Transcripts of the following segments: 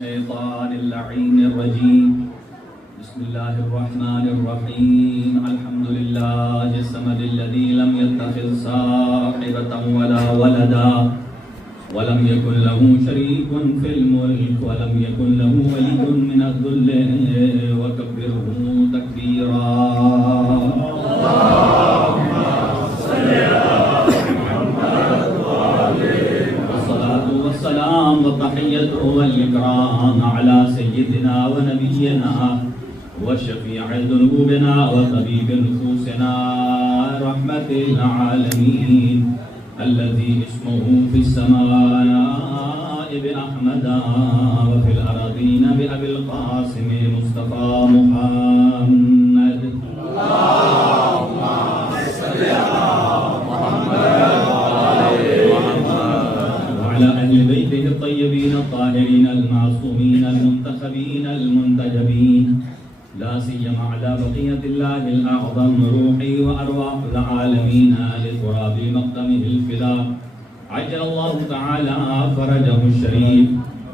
الشيطان اللعين الرجيم بسم الله الرحمن الرحيم الحمد لله الصمد الذي لم يتخذ صاحبة ولا ولدا ولم يكن له شريك في الملك ولم يكن له ولي من الذل وكبره تكبيرا والسلام والتحية والإكرام على سيدنا ونبينا وشفيع ذنوبنا وطبيب نفوسنا رحمة العالمين الذي اسمه في السماء بأحمد وفي الأرضين بأبي القاسم مصطفى محمد اللهم صل على محمد وعلى أهل بيته الطيبين الطاهرين المعصومين المنتخبين المنتجبين لا سيما على بقية الله الأعظم روحي وأرواح العالمين لتراب مقدمه الفداء عجل الله تعالى فرجه الشريف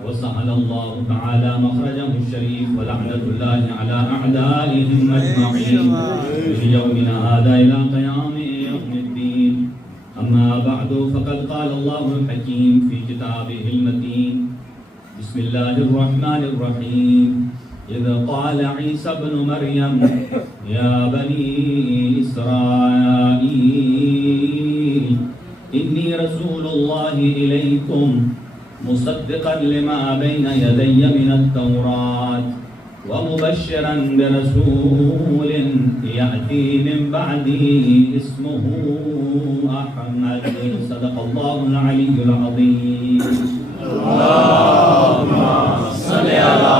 وسهل الله تعالى مخرجه الشريف ولعنة الله على أعدائهم أجمعين من يومنا هذا إلى قيام يوم الدين أما بعد فقد قال الله الحكيم في كتابه المتين بسم الله الرحمن الرحيم إذ قال عيسى ابن مريم يا بني إسرائيل إني رسول الله إليكم مصدقا لما بين يدي من التوراة ومبشرا برسول يأتي من بعدي اسمه أحمد صدق الله العلي العظيم اللهم صل على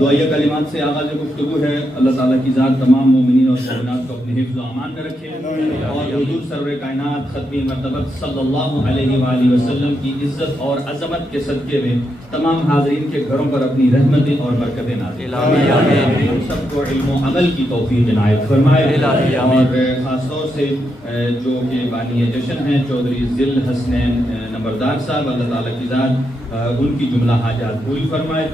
دعائیہ کلمات سے آغاز گفتگو ہے. اللہ تعالیٰ کی ذات تمام مومنین اور مومنات کو اپنے حفظ و امان میں رکھے اور حضور سرور کائنات ختمی مرتبہ صلی اللہ علیہ وآلہ وسلم کی عزت اور عظمت کے صدقے میں تمام حاضرین کے گھروں پر اپنی رحمتیں اور برکتیں نازل فرمائے. ہم سب کو علم و عمل کی توفیق عنایت فرمائے اور خاص طور سے جو کہ بانی جشن ہیں چودھری ذل حسنین نمبردار صاحب, اللہ تعالیٰ کی ذات ان کی جملہ حاجات پوری فرمائے,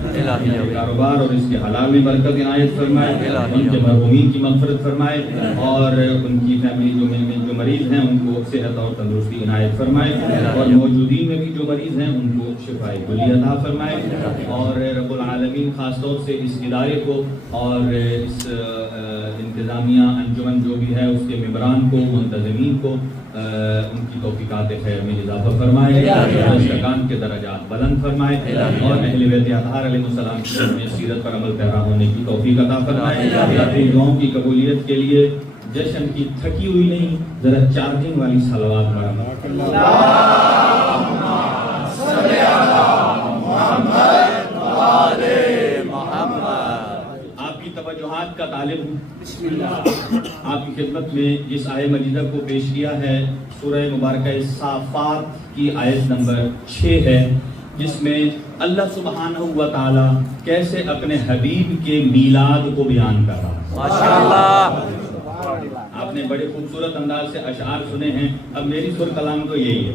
کاروبار اور اس کے حلال میں برکت عنایت فرمائے, ان کے مرحومین کی مغفرت فرمائے اور ان کی فیملی جو مریض ہیں ان کو صحت اور تندرستی عنایت فرمائے اور موجودین میں بھی جو مریض ہیں ان کو شفائے کلی عطا فرمائے اور رب العالمین خاص طور سے اس ادارے کو اور اس انتظامیہ انجمن جو بھی ہے اس کے ممبران کو منتظمین کو ان کی توفیقات خیر میں اضافہ فرمائے, مستقان کے درجات بلند فرمائے اور اہل بیت اطہار علیہ السلام کی سیرت پر عمل پیرا ہونے کی توفیق عطا فرمائے. اپنی دعاؤں کی قبولیت کے لیے جشن کی تھکی ہوئی نہیں, ذرا چارجنگ والی صلوات پڑھنا. توجہات کا طالب ہوں. آپ کی خدمت میں جس آیت مجیدہ کو پیش کیا ہے سورہ مبارکہ صافات کی آیت نمبر 6 ہے, جس میں اللہ سبحانہ و تعالی کیسے اپنے حبیب کے میلاد کو بیان کر رہا ہے. ماشاءاللہ آپ نے بڑے خوبصورت انداز سے اشعار سنے ہیں. اب میری سر کلام تو یہی ہے,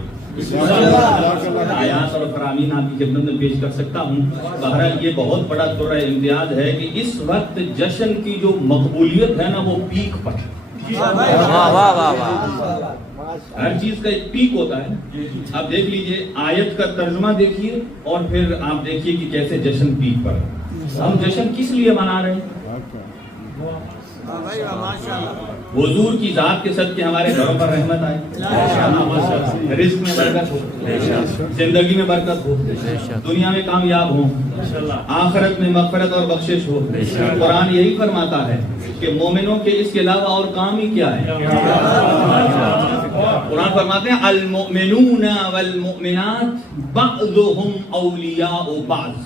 آیات اور فرامین آپ کی خدمت میں پیش کر سکتا ہوں. بہرحال یہ بہت بڑا سورہ امتیاز ہے کہ اس وقت جشن کی جو مقبولیت ہے نا وہ پیک پر ہے. ہر چیز کا ایک پیک ہوتا ہے. آپ دیکھ لیجئے آیت کا ترجمہ دیکھیے اور پھر آپ دیکھیے کہ کیسے جشن پیک پر ہے. ہم جشن کس لیے منا رہے ہیں؟ حضور کی ذات کے صدقے ہمارے گھروں پر رحمت آئے, رزق میں برکت ہو, زندگی میں برکت ہو, دنیا میں کامیاب ہو, آخرت میں مغفرت اور بخشش ہو. قرآن یہی فرماتا ہے کہ مومنوں کے اس کے علاوہ اور کام ہی کیا ہے. قرآن فرماتے ہیں المؤمنون والمؤمنات بعضهم اولیاء بعض.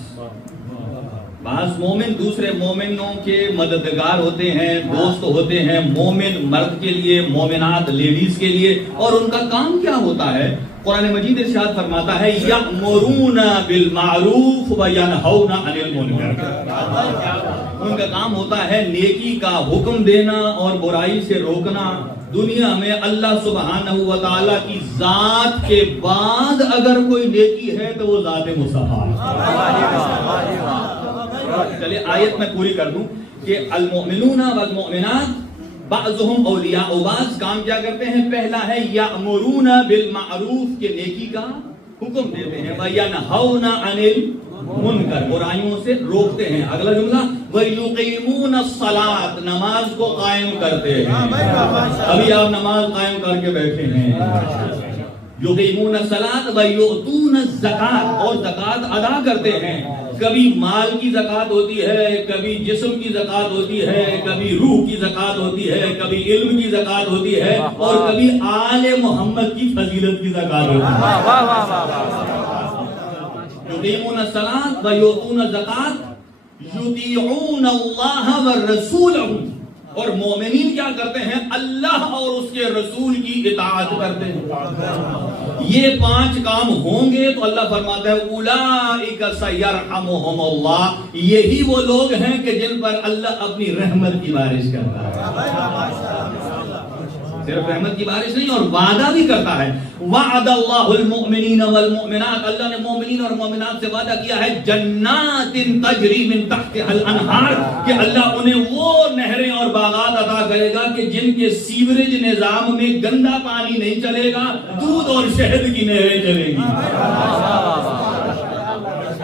بعض مومن دوسرے مومنوں کے مددگار ہوتے ہیں، دوست ہوتے ہیں، مومن مرد کے لیے، مومنات لیڈیز کے لیے، اور ان کا کام کیا ہوتا ہے؟ قرآن مجید ارشاد فرماتا ہے یأمرون بالمعروف وینہون عن المنکر، ان کا کام ہوتا ہے نیکی کا حکم دینا اور برائی سے روکنا۔ دنیا میں اللہ سبحانہ و تعالیٰ کی ذات کے بعد اگر کوئی نیکی ہے تو وہ ذات مصطفیٰ ہے۔ چلے آیت میں پوری کر دوں کہ المؤمنون والمؤمنات بعضهم اولیاء، بعض کام کیا کرتے ہیں؟ پہلا ہے یأمرون بالمعروف، کے نیکی کا حکم دیتے ہیں، وینہون عن المنکر، برائیوں سے روکتے ہیں۔ اگلا جملہ ویقیمون الصلاۃ، نماز کو قائم کرتے ہیں۔ ابھی آپ نماز قائم کر کے بیٹھے ہیں۔ یقیمون الصلاۃ ویؤتون الزکاۃ، اور زکات ادا کرتے ہیں۔ کبھی مال کی زکات ہوتی ہے، کبھی جسم کی زکات ہوتی ہے، کبھی روح کی زکات ہوتی ہے، کبھی علم کی زکات ہوتی ہے، اور کبھی آل محمد کی فضیلت کی زکات ہوتی ہے۔ یقیمون الصلاۃ ویؤتون الزکاۃ یطیعون اللہ والرسولہ، اور مومنین کیا کرتے ہیں؟ اللہ اور اس کے رسول کی اطاعت کرتے ہیں۔ یہ 5 کام ہوں گے تو اللہ فرماتا ہے اولئک سیرحمہم اللہ، یہی وہ لوگ ہیں کہ جن پر اللہ اپنی رحمت کی بارش کرتا ہے۔ صرف رحمت کی بارش نہیں، اور وعدہ بھی کرتا ہے۔ وعد اللہ المؤمنین والمؤمنات، اللہ نے مومنین اور مومنات سے وعدہ کیا ہے جنات تجری من تحتها الانہار، کہ اللہ انہیں وہ نہریں اور باغات عطا کرے گا کہ جن کے سیوریج نظام میں گندا پانی نہیں چلے گا، دودھ اور شہد کی نہریں چلیں گی۔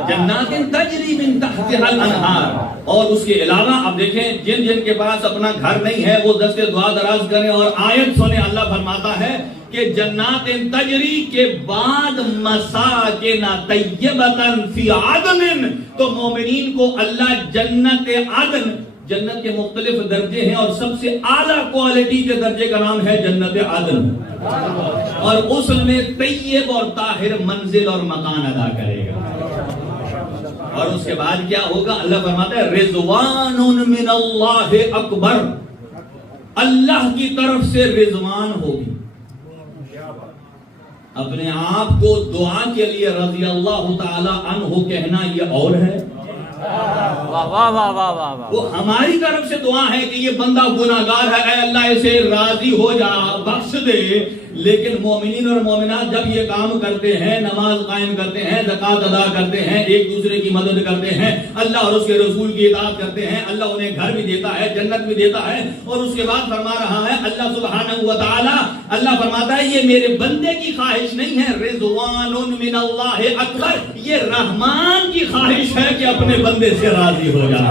جنات تجری من تحتها الانہار۔ اور اس کے علاوہ اب دیکھیں جن جن کے پاس اپنا گھر نہیں ہے وہ دست دعا دراز کریں اور آیت سنیں۔ اللہ فرماتا ہے کہ جنات تجری کے بعد مساکن طیبۃ فی عدن، تو مومنین کو اللہ جنت عدن، جنت کے مختلف درجے ہیں اور سب سے اعلیٰ کوالٹی کے درجے کا نام ہے جنت عدن، اور اس میں طیب اور طاہر منزل اور مکان ادا کرے گا۔ اور اس کے بعد کیا ہوگا؟ اللہ فرماتا ہے رضوان من اللہ اکبر، اللہ کی طرف سے رضوان ہوگی۔ اپنے آپ کو دعا کے لیے رضی اللہ تعالی عنہ کہنا یہ اور ہے، وہ ہماری طرف سے دعا ہے کہ یہ بندہ گناہگار ہے، اے اللہ اسے راضی ہو جا، بخش دے۔ لیکن مومنین اور مومنات جب یہ کام کرتے ہیں، نماز قائم کرتے ہیں، زکات ادا کرتے ہیں، ایک دوسرے کی مدد کرتے ہیں، اللہ اور اس کے رسول کی اطاعت کرتے ہیں، اللہ انہیں گھر بھی دیتا ہے، جنت بھی دیتا ہے۔ اور اس کے بعد فرما رہا ہے اللہ سبحانہ و تعالی، اللہ فرماتا ہے یہ میرے بندے کی خواہش نہیں ہے، رضوان من اللہ اکبر، یہ رحمان کی خواہش ہے کہ اپنے بندے سے راضی ہو جائے۔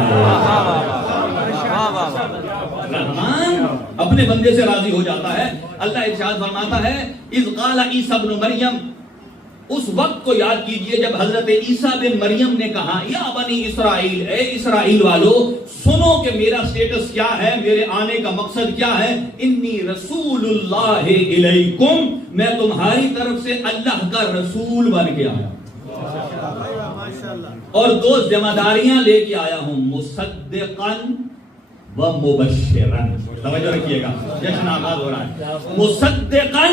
رحمان اپنے بندے سے راضی ہو جاتا ہے۔ اللہ ارشاد فرماتا ہے اذ قال عیسی ابن مریم، اس وقت کو یاد کیجئے جب حضرت عیسیٰ بن مریم نے کہا یا بنی اسرائیل، اے اسرائیل والو سنو کہ میرا سٹیٹس کیا ہے، میرے آنے کا مقصد کیا ہے۔ انی رسول اللہ الیکم، میں تمہاری طرف سے اللہ کا رسول بن کے آیا اور 2 ذمہ داریاں لے کے آیا ہوں، مصدقا ومبشرا۔ توجہ رکھیے گا، جشن آغاز ہو رہا ہے۔ مصدقا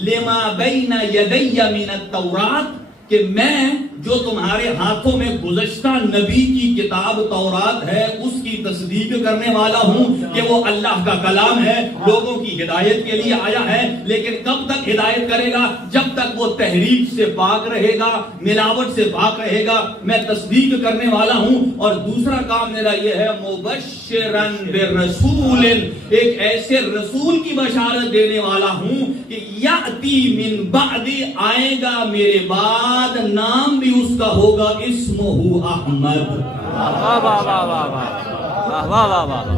لما بین یدی من التوراۃ، کہ میں جو تمہارے ہاتھوں میں گزشتہ نبی کی کتاب تورات ہے اس کی تصدیق کرنے والا ہوں کہ وہ اللہ کا کلام ہے، لوگوں کی ہدایت کے لیے آیا ہے۔ لیکن کب تک ہدایت کرے گا؟ جب تک وہ تحریف سے پاک رہے گا، ملاوٹ سے پاک رہے گا، میں تصدیق کرنے والا ہوں۔ اور دوسرا کام میرا یہ ہے مبشرن برسول، ایک ایسے رسول کی بشارت دینے والا ہوں کہ یاتی من بعدی، آئے گا میرے بعد، نام بھی اس کا ہوگا اسمہ احمد۔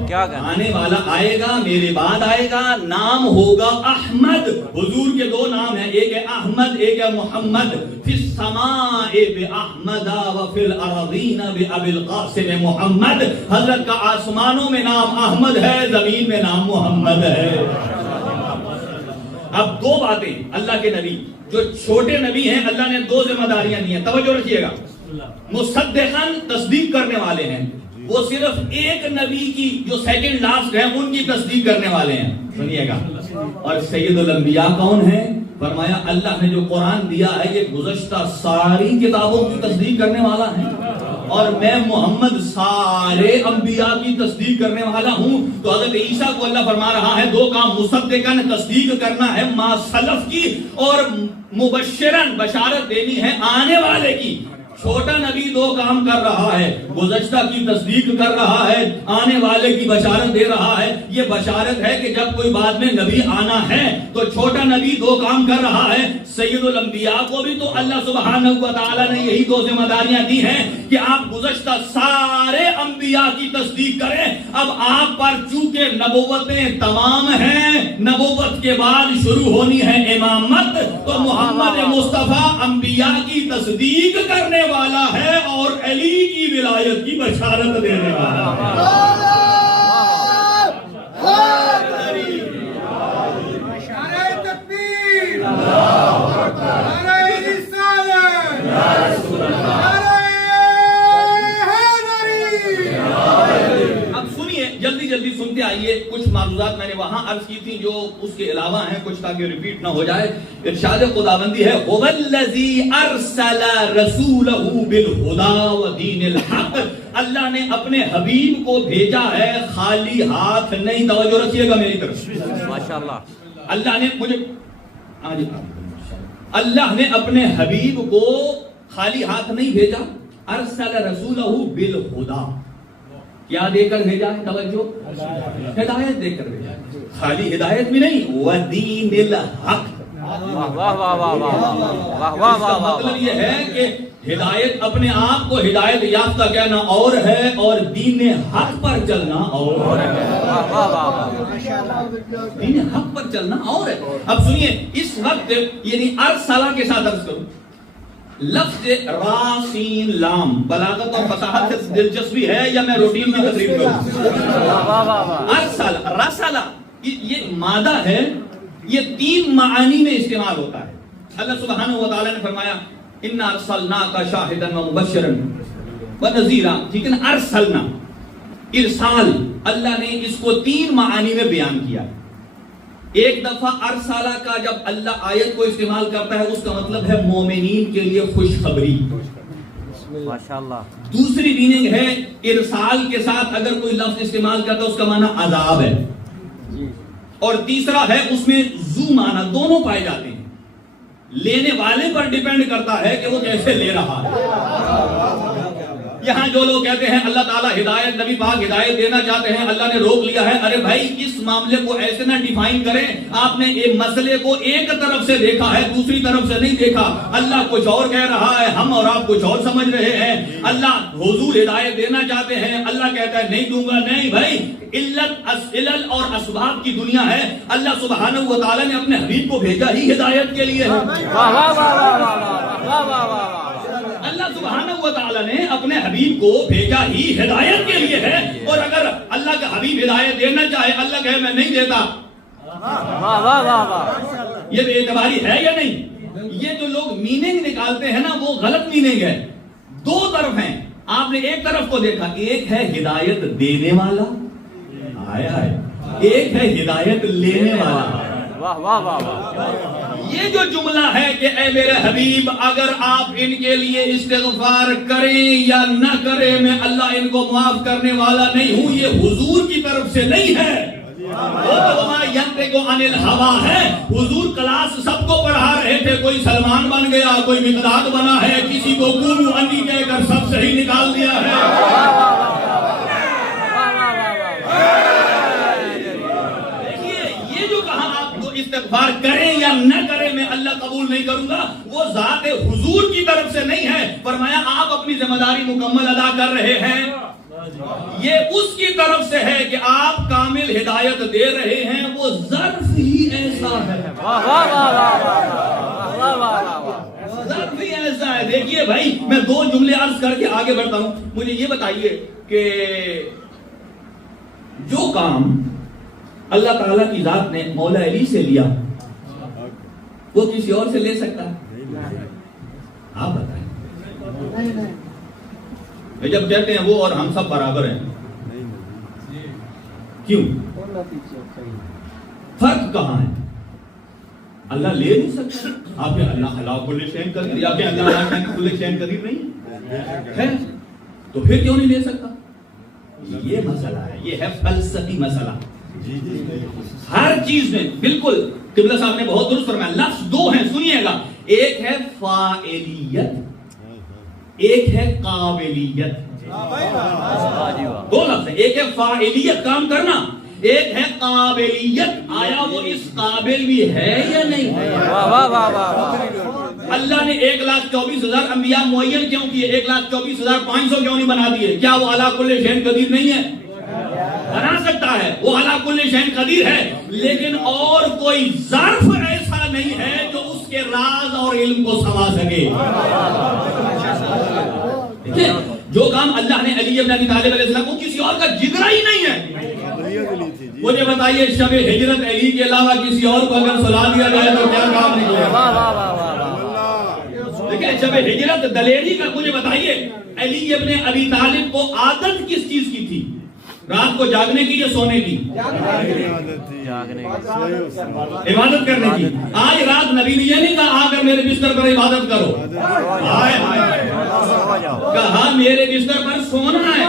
کیا آنے والا آئے گا، میرے بعد آئے گا، نام ہوگا احمد۔ حضور کے 2 نام ہیں، ایک ہے احمد، ایک ہے محمد۔ فی السماء باحمد وفی الارضین بابی القاسم محمد، حضرت کا آسمانوں میں نام احمد ہے، زمین میں نام محمد ہے۔ اب 2 باتیں اللہ کے نبی جو چھوٹے نبی ہیں، اللہ نے 2 ذمہ داریاں دی ہیں، توجہ رکھیے گا۔ مصدقاً تصدیق کرنے والے ہیں. وہ صرف ایک نبی کی جو سیکنڈ لاسٹ ہے ان کی تصدیق کرنے والے ہیں. سنیے گا. اور سید الانبیاء کون ہیں؟ فرمایا اللہ نے جو قرآن دیا ہے یہ گزشتہ ساری کتابوں کی تصدیق کرنے والا ہے، اور میں محمد سارے انبیاء کی تصدیق کرنے والا ہوں. تو حضرت عیسیٰ کو اللہ فرما رہا ہے دو کام مصدقاً تصدیق کرنا ہے ما سلف کی، اور مبشراً بشارت دینی ہے آنے والے کی. چھوٹا نبی دو کام کر رہا ہے، گزشتہ کی تصدیق کر رہا ہے، آنے والے کی بشارت دے رہا ہے. یہ بشارت ہے کہ جب کوئی بعد میں نبی آنا ہے تو چھوٹا نبی دو کام کر رہا ہے. سید الانبیاء کو بھی تو اللہ سبحانہ و تعالی نے یہی دو ذمہ داریاں دی ہیں کہ آپ گزشتہ سارے انبیاء کی تصدیق کریں. اب آپ پر چونکہ نبوتیں تمام ہیں، نبوت کے بعد شروع ہونی ہے امامت، تو محمد مصطفیٰ انبیاء کی تصدیق کرنے والا ہے اور علی کی ولایت کی بشارت دینے والا ہے. اب سنیے، جلدی جلدی سنتے آئیے. کچھ معلومات میں نے وہاں عرض کی تھی جو اس کے علاوہ ہیں کچھ، تاکہ ریپیٹ نہ ہو جائے. ارشاد خداوندی ہے هو الذی ارسل رسولہ بالہدی ودین الحق. اللہ نے اپنے حبیب کو بھیجا ہے خالی ہاتھ نہیں. توجہ رکھیے گا میری طرف. ماشاءاللہ. اللہ نے مجھے اللہ نے اپنے حبیب کو خالی ہاتھ نہیں بھیجا. ارسل رسولہ بالہدی، کیا دے کر بھیجا ہے؟ توجہ، ہدایت دے کر بھیجا. خالی ہدایت بھی نہیں، ودین الحق. مطلب یہ ہے کہ ہدایت اپنے آپ کو ہدایت یافتہ کہنا اور ہے، اور دین حق پر چلنا اور ہے. دین حق پر چلنا اور ہے. اب سنیے، اس وقت یعنی ارسلہ کے ساتھ عرض کروں، لفظ را سین لام بلاغت اور فصاحت سے دلچسپی ہے یا میں روٹین کی تقریر کروں؟ ارسل رسل یہ مادہ ہے، یہ تین معانی میں استعمال ہوتا ہے. اللہ سبحانہ و تعالی نے فرمایا انا ارسلناک شاہدا ومبشرا ونذیرا. ٹھیک ہے نا؟ ارسلنا، ارسال، اللہ نے اس کو تین معانی میں بیان کیا. ایک دفعہ ارسالہ کا جب اللہ آیت کو استعمال کرتا ہے اس کا مطلب ہے مومنین کے لیے خوشخبری. ماشاءاللہ. دوسری میننگ ہے ارسال کے ساتھ اگر کوئی لفظ استعمال کرتا ہے اس کا معنی عذاب ہے. اور تیسرا ہے اس میں ذو معنی، دونوں پائے جاتے ہیں. لینے والے پر ڈیپینڈ کرتا ہے کہ وہ کیسے لے رہا ہے. یہاں جو لوگ کہتے ہیں اللہ تعالیٰ ہدایت، نبی پاک ہدایت دینا چاہتے ہیں، اللہ نے روک لیا ہے. ارے بھائی اس معاملے کو ایسے نہ ڈیفائن کریں. آپ نے ایک مسئلے کو ایک طرف سے دیکھا ہے، دوسری طرف سے نہیں دیکھا. اللہ کچھ اور کہہ رہا ہے، ہم اور آپ کچھ اور سمجھ رہے ہیں. اللہ حضور ہدایت دینا چاہتے ہیں، اللہ کہتا ہے نہیں دوں گا. نہیں بھائی، علل اور اسباب کی دنیا ہے. اللہ سبحانہ و تعالیٰ نے اپنے حبیب کو بھیجا ہی ہدایت کے لیے ہے. اللہ سبحانہ و تعالیٰ نے اپنے حبیب کو بھیجا ہی ہدایت کے لیے ہے. اور اگر اللہ کا حبیب ہدایت دینا چاہے، اللہ کہے میں نہیں دیتا، یہ بے اعتباری ہے یا نہیں؟ یہ جو لوگ میننگ نکالتے ہیں نا وہ غلط میننگ ہے. دو طرف ہیں. آپ نے ایک طرف کو دیکھا، ایک ہے ہدایت دینے والا، ایک ہے ہدایت لینے والا. یہ جو جملہ ہے کہ اے میرے حبیب اگر آپ ان کے لیے استغفار کریں یا نہ کریں میں اللہ ان کو معاف کرنے والا نہیں ہوں، یہ حضور کی طرف سے نہیں ہے. ہے حضور کلاس سب کو پڑھا رہے تھے. کوئی سلمان بن گیا، کوئی مقداد بنا ہے، کسی کو گورو انی کہہ کر سب صحیح نکال دیا ہے. استغفار کریں یا نہ کریں میں اللہ قبول نہیں کروں گا، وہ ذات حضور کی طرف سے نہیں ہے. فرمایا آپ اپنی ذمہ داری مکمل ادا کر رہے ہیں، یہ اس کی طرف سے ہے کہ آپ کامل ہدایت دے رہے ہیں. وہ ظرف ہی ایسا ہے، ظرف ہی ایسا ہے. دیکھیے بھائی میں دو جملے عرض کر کے آگے بڑھتا ہوں. مجھے یہ بتائیے کہ جو کام اللہ تعالیٰ کی ذات نے مولا علی سے لیا وہ کسی اور سے لے سکتا ہے؟ آپ بتائیں. جب کہتے ہیں وہ اور ہم سب برابر ہیں، کیوں؟ فرق کہاں ہے؟ اللہ لے نہیں سکتا؟ آپ نے اللہ کل شیء قدیر، آپ نے اللہ کل شیء قدیر نہیں ہے تو پھر کیوں نہیں لے سکتا؟ یہ مسئلہ ہے، یہ ہے فلسفی مسئلہ۔ ہر چیز میں بالکل قبلہ صاحب نے بہت درست فرمایا، لفظ دو ہیں، سنیے گا، ایک ہے فاعلیت، ایک ہے قابلیت۔ دو لفظ ہیں، ایک ہے فاعلیت کام کرنا، ایک ہے قابلیت، آیا وہ اس قابل بھی ہے یا نہیں؟ اللہ نے 1,24,000 انبیاء معین کیوں کیے؟ 1,24,500 کیوں نہیں بنا دیے؟ کیا وہ علی کل شیء قدیر نہیں ہے؟ بنا سکتا ہے، وہ علی کل شیء قدیر ہے، لیکن اور کوئی ظرف ایسا نہیں ہے جو اس کے راز اور علم کو سما سکے۔ جو کام اللہ نے علی ابن ابی طالب علیہ السلام کو، کسی اور کا جگرا ہی نہیں ہے۔ مجھے بتائیے شب ہجرت علی کے علاوہ کسی اور کو اگر سلا دیا جائے تو کیا کام نکلے گا؟ دیکھیں شب ہجرت دلیری کا، مجھے بتائیے علی ابن ابی طالب کو عادت کس چیز کی تھی؟ رات کو جاگنے کی یا سونے کی؟ عبادت کرنے کی۔ آج رات نبی نے یہ نہیں کہا آ کر میرے بستر پر عبادت کرو، کہا میرے بستر پر سونا ہے۔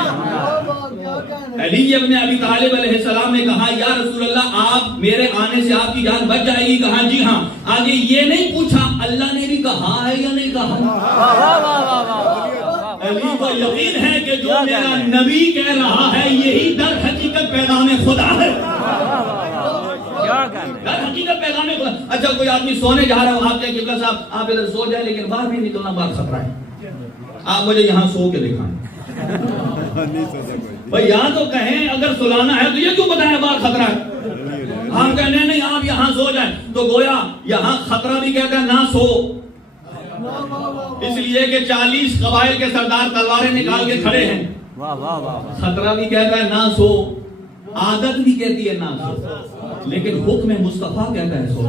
علی ابن ابی طالب علیہ السلام نے کہا یا رسول اللہ آپ میرے آنے سے آپ کی جان بچ جائے گی؟ کہا جی ہاں۔ آگے یہ نہیں پوچھا اللہ نے بھی کہا ہے یا نہیں کہا؟ علی کو یقین ہے کہ جو میرا نبی کہہ رہا ہے یہی در حقیقت پیغام خدا ہے، در حقیقت پیغام خدا۔ اچھا کوئی آدمی سونے جا رہا ہو، آپ کہیں قبلہ صاحب آپ ادھر سو جائیں لیکن باہر بھی نکلنا باہر خطرہ ہے، آپ مجھے یہاں سو کے دکھائیں۔ بھائی یہاں تو کہیں اگر سلانا ہے تو یہ کیوں بتائیں باہر خطرہ ہے؟ ہم کہنے نہیں آپ یہاں سو جائیں، تو گویا یہاں خطرہ بھی کہتا ہے نہ سو، اس لیے کہ 40 قبائل کے سردار تلواریں نکال کے کھڑے ہیں۔ خطرہ بھی کہتا ہے نہ سو، عادت بھی کہتی ہے نہ سو، لیکن حکم مصطفیٰ کہتا ہے سو۔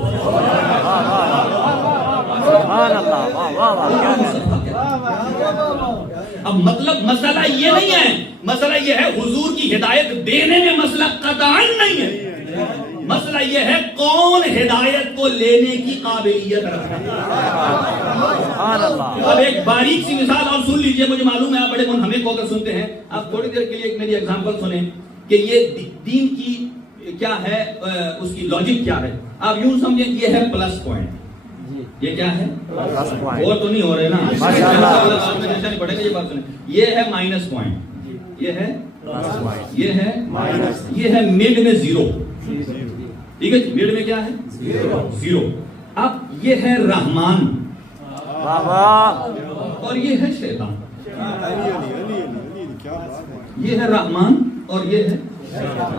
اب مطلب مسئلہ یہ نہیں ہے، مسئلہ یہ ہے حضور کی ہدایت دینے میں مسئلہ قطعاً نہیں ہے، مسئلہ یہ ہے کون ہدایت کو لینے کی قابلیت رکھتا ہے۔ اب ایک باریک سی مثال اور سن لیجئے، مجھے معلوم ہے آپ بڑے منہمک ہو کر سنتے ہیں، آپ تھوڑی دیر کے لیے ایک میری ایگزامپل سنیں کہ یہ دین کی کیا ہے، اس کی لاجک کیا ہے۔ آپ یوں سمجھیں یہ ہے پلس پوائنٹ، یہ کیا ہے؟ وہ تو نہیں ہو رہے نا، یہ بات سنیں، یہ ہے مائنس پوائنٹ، یہ ہے یہ ہے یہ ہے مڈ میں زیرو، ٹھیک ہے، مڈ میں کیا ہے؟ زیرو۔ اب یہ ہے رحمان اور یہ ہے شیطان، یہ ہے رحمان اور یہ ہے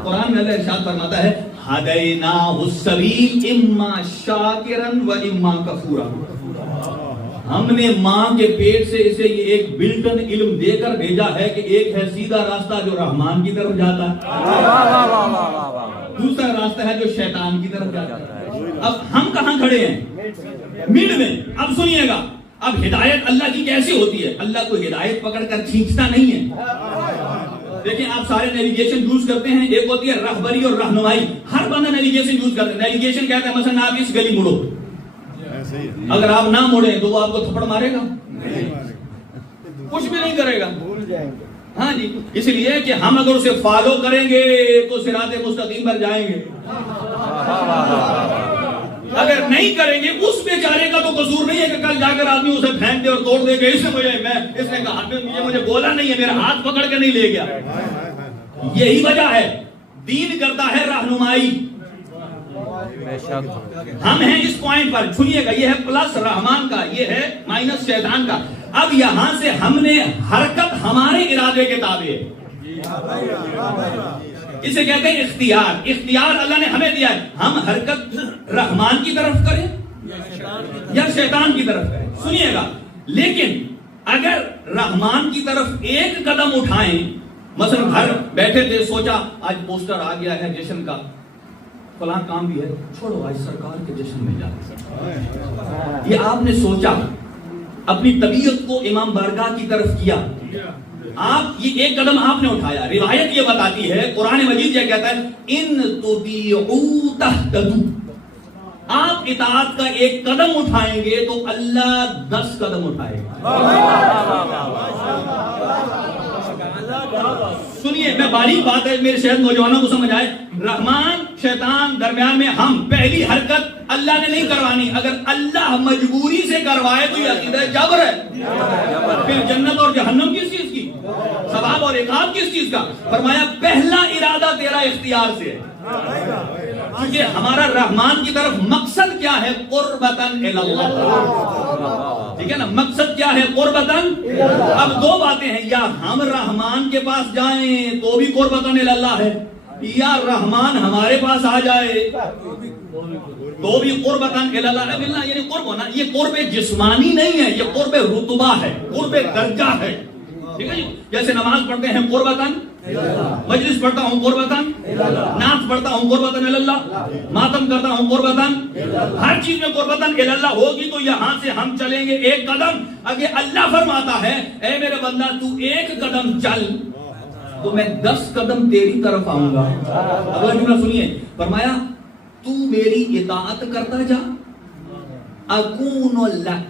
قرآن میں اللہ ارشاد فرماتا ہے ہدیناہ السبیل اما شاکرا و اما کفورا، ہم نے ماں کے پیٹ سے اسے یہ ایک بلٹن علم دے کر بھیجا ہے کہ ایک ہے سیدھا راستہ جو رحمان کی طرف جاتا ہے، دوسرا راستہ ہے جو شیطان کی طرف جاتا ہے۔ اب ہم کہاں کھڑے ہیں؟ مڈ میں۔ اب سنیے گا، اب ہدایت اللہ کی کیسی ہوتی ہے؟ اللہ کو ہدایت پکڑ کر کھینچتا نہیں ہے۔ دیکھیں آپ سارے نیویگیشن یوز کرتے ہیں، ایک ہوتی ہے رہبری اور رہنمائی، ہر بندہ نیویگیشن یوز کرتا ہے۔ نیویگیشن کہتا ہے مثلا آپ اس گلی مڑو، اگر آپ نہ مڑیں تو وہ آپ کو تھپڑ مارے گا، کچھ بھی نہیں کرے گا، ہاں جی، اس لیے کہ ہم اگر اسے فالو کریں گے تو صراط مستقیم پر جائیں گے، اگر نہیں کریں گے اس بیچارے کا تو قصور نہیں ہے کہ کل جا کر آدمی اسے پھینک دے اور توڑ دے کہ اس نے کہا مجھے بولا نہیں ہے، میرا ہاتھ پکڑ کے نہیں لے گیا۔ یہی وجہ ہے دین کرتا ہے رہنمائی۔ ہم ہیں اس پوائنٹ پر، سنیے گا، یہ ہے پلس رحمان کا، یہ ہے مائنس شیطان کا۔ اب یہاں سے ہم نے حرکت ہمارے ارادے کے تابع ہے، اسے کہتے ہیں اختیار۔ اختیار اللہ نے ہمیں دیا ہے، ہم حرکت رحمان کی طرف کریں یا شیطان کی طرف کریں۔ سنیے گا، لیکن اگر رحمان کی طرف ایک قدم اٹھائیں، مثلا گھر بیٹھے تھے، سوچا آج پوسٹر آ گیا ہے جشن کا، فلاں کام بھی ہے، چھوڑو آج سرکار کے جشن میں جاتے، یہ آپ نے سوچا، اپنی طبیعت کو امام بارگاہ کی طرف کیا، آپ یہ ایک قدم آپ نے اٹھایا، روایت یہ بتاتی ہے، قرآن مجید یہ کہتا ہے ان تطیعوا تہتدوا، آپ اطاعت کا ایک قدم اٹھائیں گے تو اللہ 10 قدم اٹھائے گا۔ سنیے، میں باریک بات ہے، میرے شاید نوجوانوں کو سمجھ آئے، رحمان شیطان درمیان میں ہم، پہلی حرکت اللہ نے نہیں کروانی، اگر اللہ مجبوری سے کروائے تو یہ عقیدہ جبر ہے۔ پھر جنت اور جہنم کس چیز کی، ثواب اور عقاب کس چیز کا؟ فرمایا پہلا ارادہ تیرا اختیار سے ہے، کیونکہ ہمارا رحمان کی طرف مقصد کیا ہے؟ قربتاً اللہ، ٹھیک ہے نا، مقصد کیا ہے؟ قربتاً۔ اب دو باتیں ہیں، یا ہم رحمان کے پاس جائیں تو بھی قربتاً اللہ ہے، یا رحمان ہمارے پاس آ جائے تو بھی قربتاً اللہ ہے۔ باللہ یعنی قرب ہونا، یہ قرب جسمانی نہیں ہے، یہ قرب رتبہ ہے، قرب درجہ ہے، ٹھیک ہے جی۔ جیسے نماز پڑھتے ہیں قربتاً، مجلس پڑھتا ہوں قربتاً، نعت پڑھتا ہوں قربتاً اللہ، ماتم کرتا ہوں قربتاً، ہر چیز میں قربتاً اللہ ہوگی تو یہاں سے ہم چلیں گے ایک قدم۔ اگر اللہ فرماتا ہے اے میرے بندہ تو ایک قدم چل تو میں 10 قدم تیری طرف آؤں گا۔ اگلا جملہ سنیے، فرمایا تو میری اطاعت کرتا جا، اکون لک،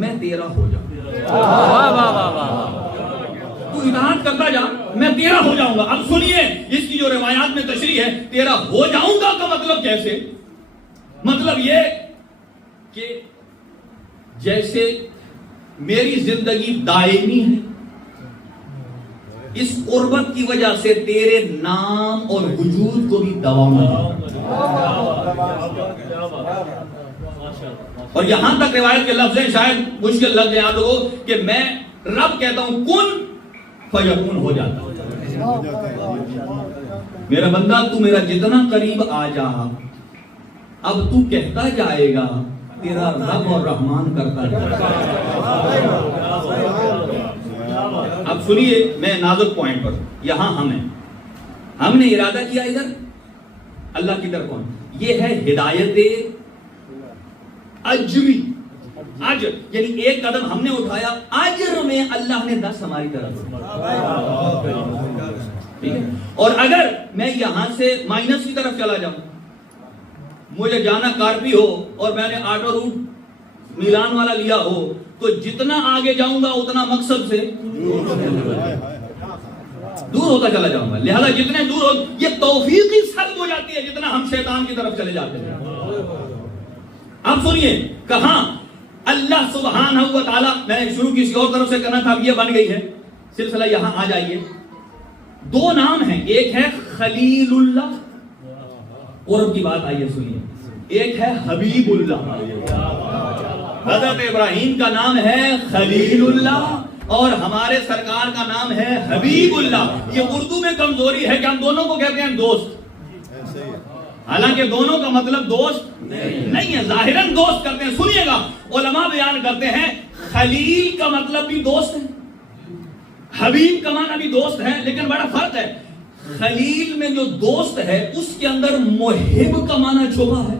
میں تیرا ہو جاؤں۔ تو اطاعت کرتا جا، میں تیرا ہو جاؤں گا۔ اب سنیے اس کی جو روایات میں تشریح ہے، تیرا ہو جاؤں گا کا مطلب کیسے؟ مطلب یہ کہ جیسے میری زندگی دائمی ہے، اس قربت کی وجہ سے تیرے نام اور وجود کو بھی دوام ہے۔ اور یہاں تک روایت کے لفظ ہیں، شاید مشکل لگ جائے آپ لوگوں کہ میں رب کہتا ہوں کن فیکون، ہو جاتا ہے۔ میرا بندہ تو میرا جتنا قریب آ جا، اب تو کہتا جائے گا، تیرا رب اور رحمان کرتا جائے گا۔ اب سنیے، میں نازک پوائنٹ پر، یہاں ہم نے ارادہ کیا ادھر اللہ کی طرف کون، یہ ہے ہدایت اجری، اجر یعنی ایک قدم ہم نے اٹھایا، اجر میں اللہ نے 10 ہماری طرف، ٹھیک ہے۔ اور اگر میں یہاں سے مائنس کی طرف چلا جاؤں، مجھے جانا کارپی ہو اور میں نے آٹو روٹ میلان والا لیا ہو، تو جتنا آگے جاؤں گا اتنا مقصد سے دور ہوتا چلا جاؤں گا، لہذا جتنے دور ہو، یہ توفیق ہی سلب ہو جاتی ہے جتنا ہم شیطان کی طرف چلے جاتے ہیں۔ اب سنیے، کہاں اللہ سبحانہ و تعالی، میں نے شروع کسی اور طرف سے کرنا تھا، اب یہ بن گئی ہے سلسلہ، یہاں آ جائیے۔ 2 نام ہیں، ایک ہے خلیل اللہ، قرب کی بات آئیے سنیے، ایک ہے حبیب اللہ۔ حضرت ابراہیم کا نام ہے خلیل اللہ اور ہمارے سرکار کا نام ہے حبیب اللہ۔ یہ اردو میں کمزوری ہے کہ ہم دونوں کو کہتے ہیں دوست، حالانکہ دونوں کا مطلب دوست نہیں ہے، ظاہراً دوست کرتے ہیں۔ سنیے گا، علماء بیان کرتے ہیں خلیل کا مطلب بھی دوست ہے، حبیب کا معنی بھی دوست ہے، لیکن بڑا فرق ہے۔ خلیل میں جو دوست ہے اس کے اندر محب کا معنی چھپا ہے،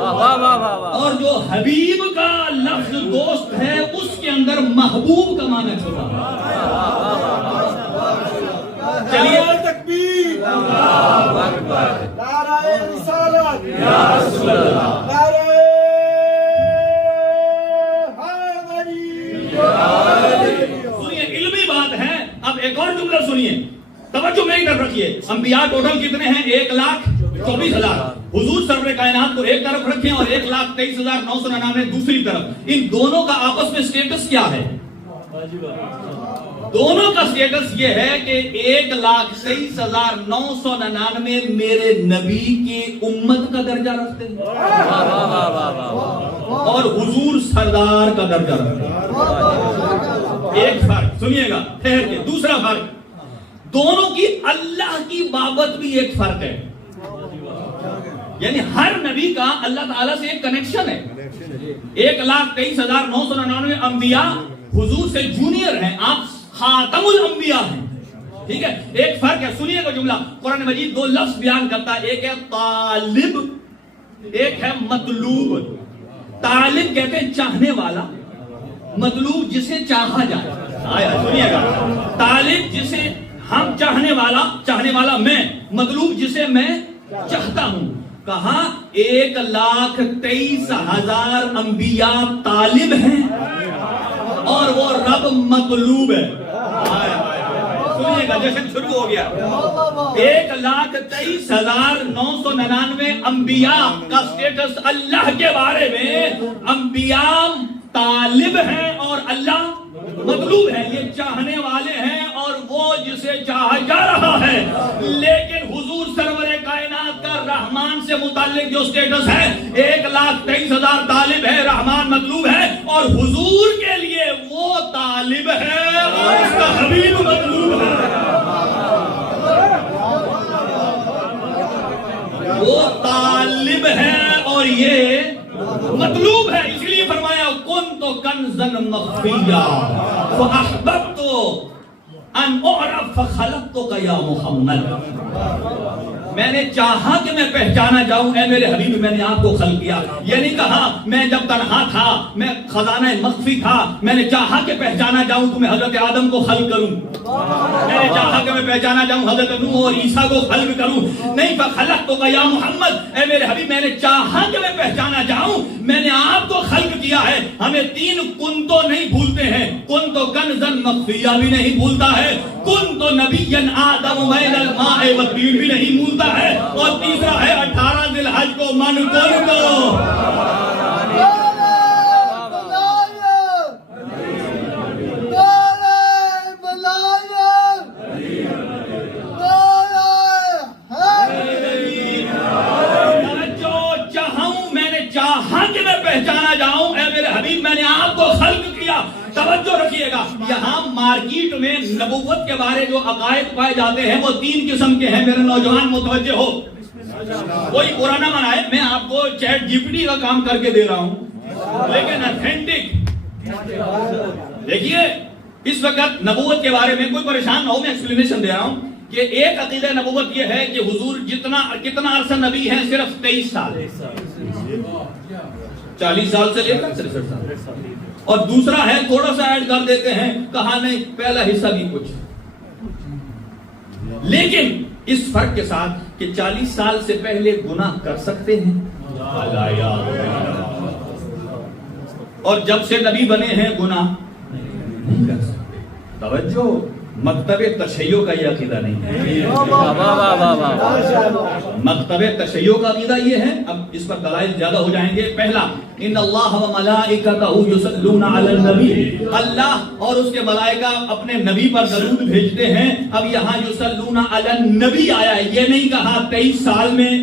اور جو حبیب کا لفظ دوست ہے اس کے اندر محبوب کا معنی چھپا ہے۔ چلیے تکبیر، نعرہ رسالت، یا رسول اللہ، نعرہ حیدری۔ سنیے، علمی بات ہے۔ اب ایک اور جملہ سنیے، توجہ میری طرف رکھیے۔ انبیاء ٹوٹل کتنے ہیں؟ 1,24,000۔ حضور سرور کائنات کو ایک طرف رکھیں اور 1,23,999 دوسری طرف۔ ان دونوں کا آپس میں سٹیٹس کیا ہے؟ دونوں کا سٹیٹس یہ ہے کہ 1,23,999 میرے نبی کی امت کا درجہ رکھتے ہیں اور حضور سردار کا درجہ رکھتے ہیں۔ ایک فرق سنیے گا، ٹھہر کے۔ دوسرا فرق، دونوں کی اللہ کی بابت بھی ایک فرق ہے، یعنی ہر نبی کا اللہ تعالیٰ سے ایک کنیکشن ہے۔ 1,23,999 انبیاء حضور سے جونیئر ہیں، آپ خاتم الانبیاء ہیں، ٹھیک ہے۔ ایک فرق ہے، سنیے گا جملہ، قرآن مجید 2 لفظ بیان کرتا ہے، ایک ہے طالب، ایک ہے مطلوب۔ طالب کہتے ہیں چاہنے والا، مطلوب جسے چاہا جائے. سنیے گا, طالب جسے ہم چاہنے والا میں, مطلوب جسے میں چاہتا ہوں. کہا 1,23,000 انبیاء طالب ہیں اور وہ رب مطلوب ہے. سنیے گا, جشن شروع ہو گیا. 1,23,999 انبیاء کا سٹیٹس اللہ کے بارے میں, انبیاء طالب ہیں اور اللہ مطلوب ہے. یہ چاہنے والے ہیں اور وہ جسے چاہا جا رہا ہے. لیکن حضور سرور کائنات کا رحمان سے متعلق جو سٹیٹس ہے, 1,23,000 طالب ہے, رحمان مطلوب ہے, اور حضور کے لیے وہ طالب ہے اور اس کا حبیب مطلوب ہے. وہ طالب ہے اور یہ مطلوب ہے. اس لیے فرمایا کنت کنزا مخفیا فاحببت ان اعرف فخلقتک یا محمد. میں نے چاہا کہ میں پہچانا جاؤں, اے میرے حبیب میں نے آپ کو خلق کیا. یہ نہیں کہا میں جب تنہا تھا, میں خزانہ مخفی تھا, میں نے چاہا کہ پہچانا جاؤں تو میں حضرت آدم کو خلق کروں. میں نے چاہا کہ میں پہچانا جاؤں حضرت نوح اور عیسیٰ کو خلق کروں. نہیں, فخلقتک یا محمد, اے میرے حبیب میں نے چاہا کہ میں پہچانا جاؤں, میں نے آپ کو خلق کیا ہے. ہمیں 3 کنتو نہیں بھولتے ہیں. کنتو کنزا مخفیہ بھی نہیں بھولتا ہے, کنتو نبیا آدم بین الماء والطین بھی نہیں بھولتا ہے, اور تیسرا ہے 18 ذی الحج کو من کن کو. پہچانا جاؤں, اے میرے حبیب میں نے آپ کو خلق کیا. توجہ رکھیے گا, یہاں مارکیٹ میں نبوت کے بارے جو عقائد پائے جاتے ہیں وہ 3 قسم کے ہیں. میرے نوجوان متوجہ ہو, کوئی برا نہ منائے, میں آپ کو چیٹ جی پی ٹی کا کام کر کے دے رہا ہوں, لیکن اتھینٹک. دیکھیے, اس وقت نبوت کے بارے میں کوئی پریشان نہ ہو, میں ایکسپلینیشن دے رہا ہوں کہ ایک عقیدہ نبوت یہ ہے کہ حضور کتنا عرصہ نبی ہیں, صرف 23 سال, 40 سال سے لے کر 63 سال. اور دوسرا ہے, تھوڑا سا ایڈ کر دیتے ہیں, کہا نہیں پہلا حصہ بھی کچھ, لیکن اس فرق کے ساتھ کہ 40 سال سے پہلے گناہ کر سکتے ہیں, اور جب سے نبی بنے ہیں گناہ نہیں کر سکتے. توجہ, مکتب تشیع کا یہ عقیدہ نہیں ہے. مکتب تشیع کا عقیدہ یہ ہے, اب اس پر دلائل زیادہ ہو جائیں گے. پہلا, ان اللہ و ملائکتہ یصلون علی النبی, اللہ اور اس کے ملائکہ اپنے نبی پر درود بھیجتے ہیں. اب یہاں یصلون علی النبی آیا ہے, یہ نہیں کہا 23 سال میں,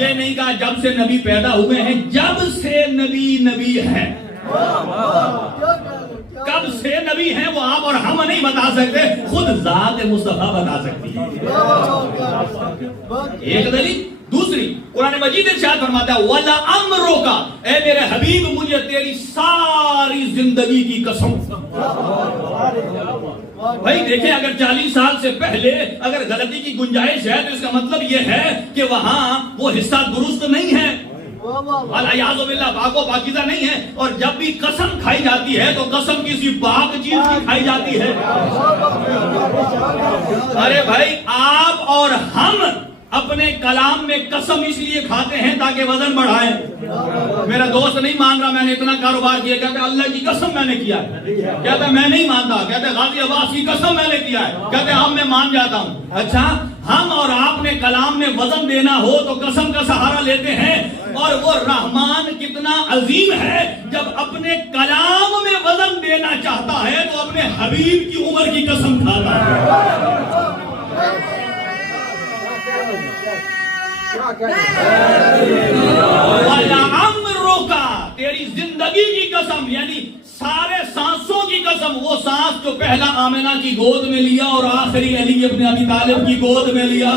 یہ نہیں کہا جب سے نبی پیدا ہوئے ہیں, جب سے نبی ہے. کب سے نبی ہیں وہ آپ اور ہم نہیں بتا سکتے, خود ذات مصطفیٰ بتا سکتی ہے. ایک دلیل. دوسری, قرآن مجید ارشاد فرماتا ہے وَلَا أَمْرُكَ, اے میرے حبیب مجھے تیری ساری زندگی کی قسم. بھائی دیکھیں, اگر 40 سال سے پہلے اگر غلطی کی گنجائش ہے تو اس کا مطلب یہ ہے کہ وہاں وہ حصہ درست نہیں ہے, والعیاذ باللہ پاک و پاکیزہ نہیں ہے. اور جب بھی قسم کھائی جاتی ہے تو قسم کسی پاک چیز کی کھائی جاتی ہے. ارے بھائی, آپ اور ہم اپنے کلام میں قسم اس لیے کھاتے ہیں تاکہ وزن بڑھائیں. میرا دوست نہیں مان رہا, میں نے اتنا کاروبار کیا, کہتا ہے اللہ کی قسم میں نے کیا ہے, کہتا ہے میں نہیں مانتا, کہتا ہے غازی عباس کی قسم میں نے کیا ہے, کہتے ہیں اب میں مان جاتا ہوں. اچھا, ہم اور آپ نے کلام میں وزن دینا ہو تو قسم کا سہارا لیتے ہیں, اور وہ رحمان کتنا عظیم ہے, جب اپنے کلام میں وزن دینا چاہتا ہے تو اپنے حبیب کی عمر کی قسم کھاتا ہے. تیری زندگی کی قسم, یعنی سارے سانسوں کی قسم. وہ سانس جو پہلا آمنہ کی گود میں لیا اور آخری علی ابن ابی طالب کی گود میں لیا.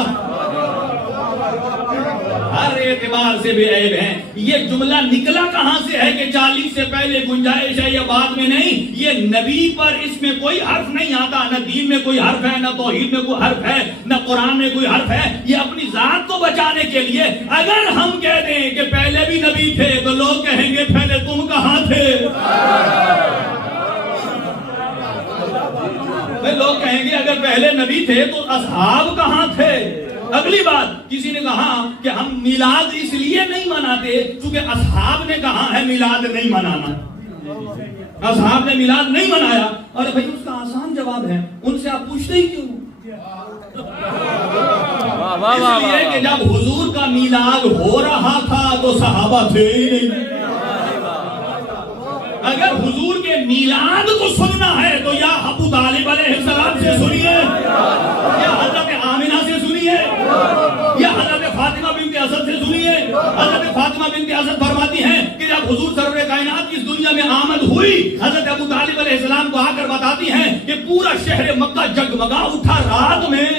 ہر اعتبار سے بے عیب ہیں. یہ جملہ نکلا کہاں سے ہے کہ 40 سے پہلے گنجائش ہے یا بعد میں؟ نہیں، یہ نبی پر اس میں کوئی حرف نہیں آتا. نہ دین میں کوئی حرف ہے، نہ توحید میں کوئی حرف ہے، نہ قرآن میں کوئی حرف ہے. یہ اپنی ذات کو بچانے کے لیے. اگر ہم کہہ دیں کہ پہلے بھی نبی تھے تو لوگ کہیں گے پہلے تم کہاں تھے؟ لوگ کہیں گے اگر پہلے نبی تھے تو اصحاب کہاں تھے؟ اگلی بات، کسی نے کہا کہ ہم میلاد اس لیے نہیں مناتے چونکہ اصحاب نے کہا ہے میلاد نہیں منانا. اصحاب نے میلاد نہیں منایا. اور بھائی اس کا آسان جواب ہے، ان سے آپ پوچھتے ہی کیوں؟ اس لیے کہ جب حضور کا میلاد ہو رہا تھا تو صحابہ تھے ہی نہیں. اگر حضور کے میلاد کو سننا ہے تو یا ابو طالب علیہ السلام سے سنیے، یا حضرت آمنہ سے سنیے، یا حضرت فاطمہ بنت اسد سے سنیے. حضرت فاطمہ بنت اسد فرماتی ہیں کہ جب حضور سرور کائنات کی اس دنیا میں آمد ہوئی، حضرت ابو طالب علیہ السلام کو آ کر بتاتی ہیں کہ پورا شہر مکہ جگمگا اٹھا رات میں.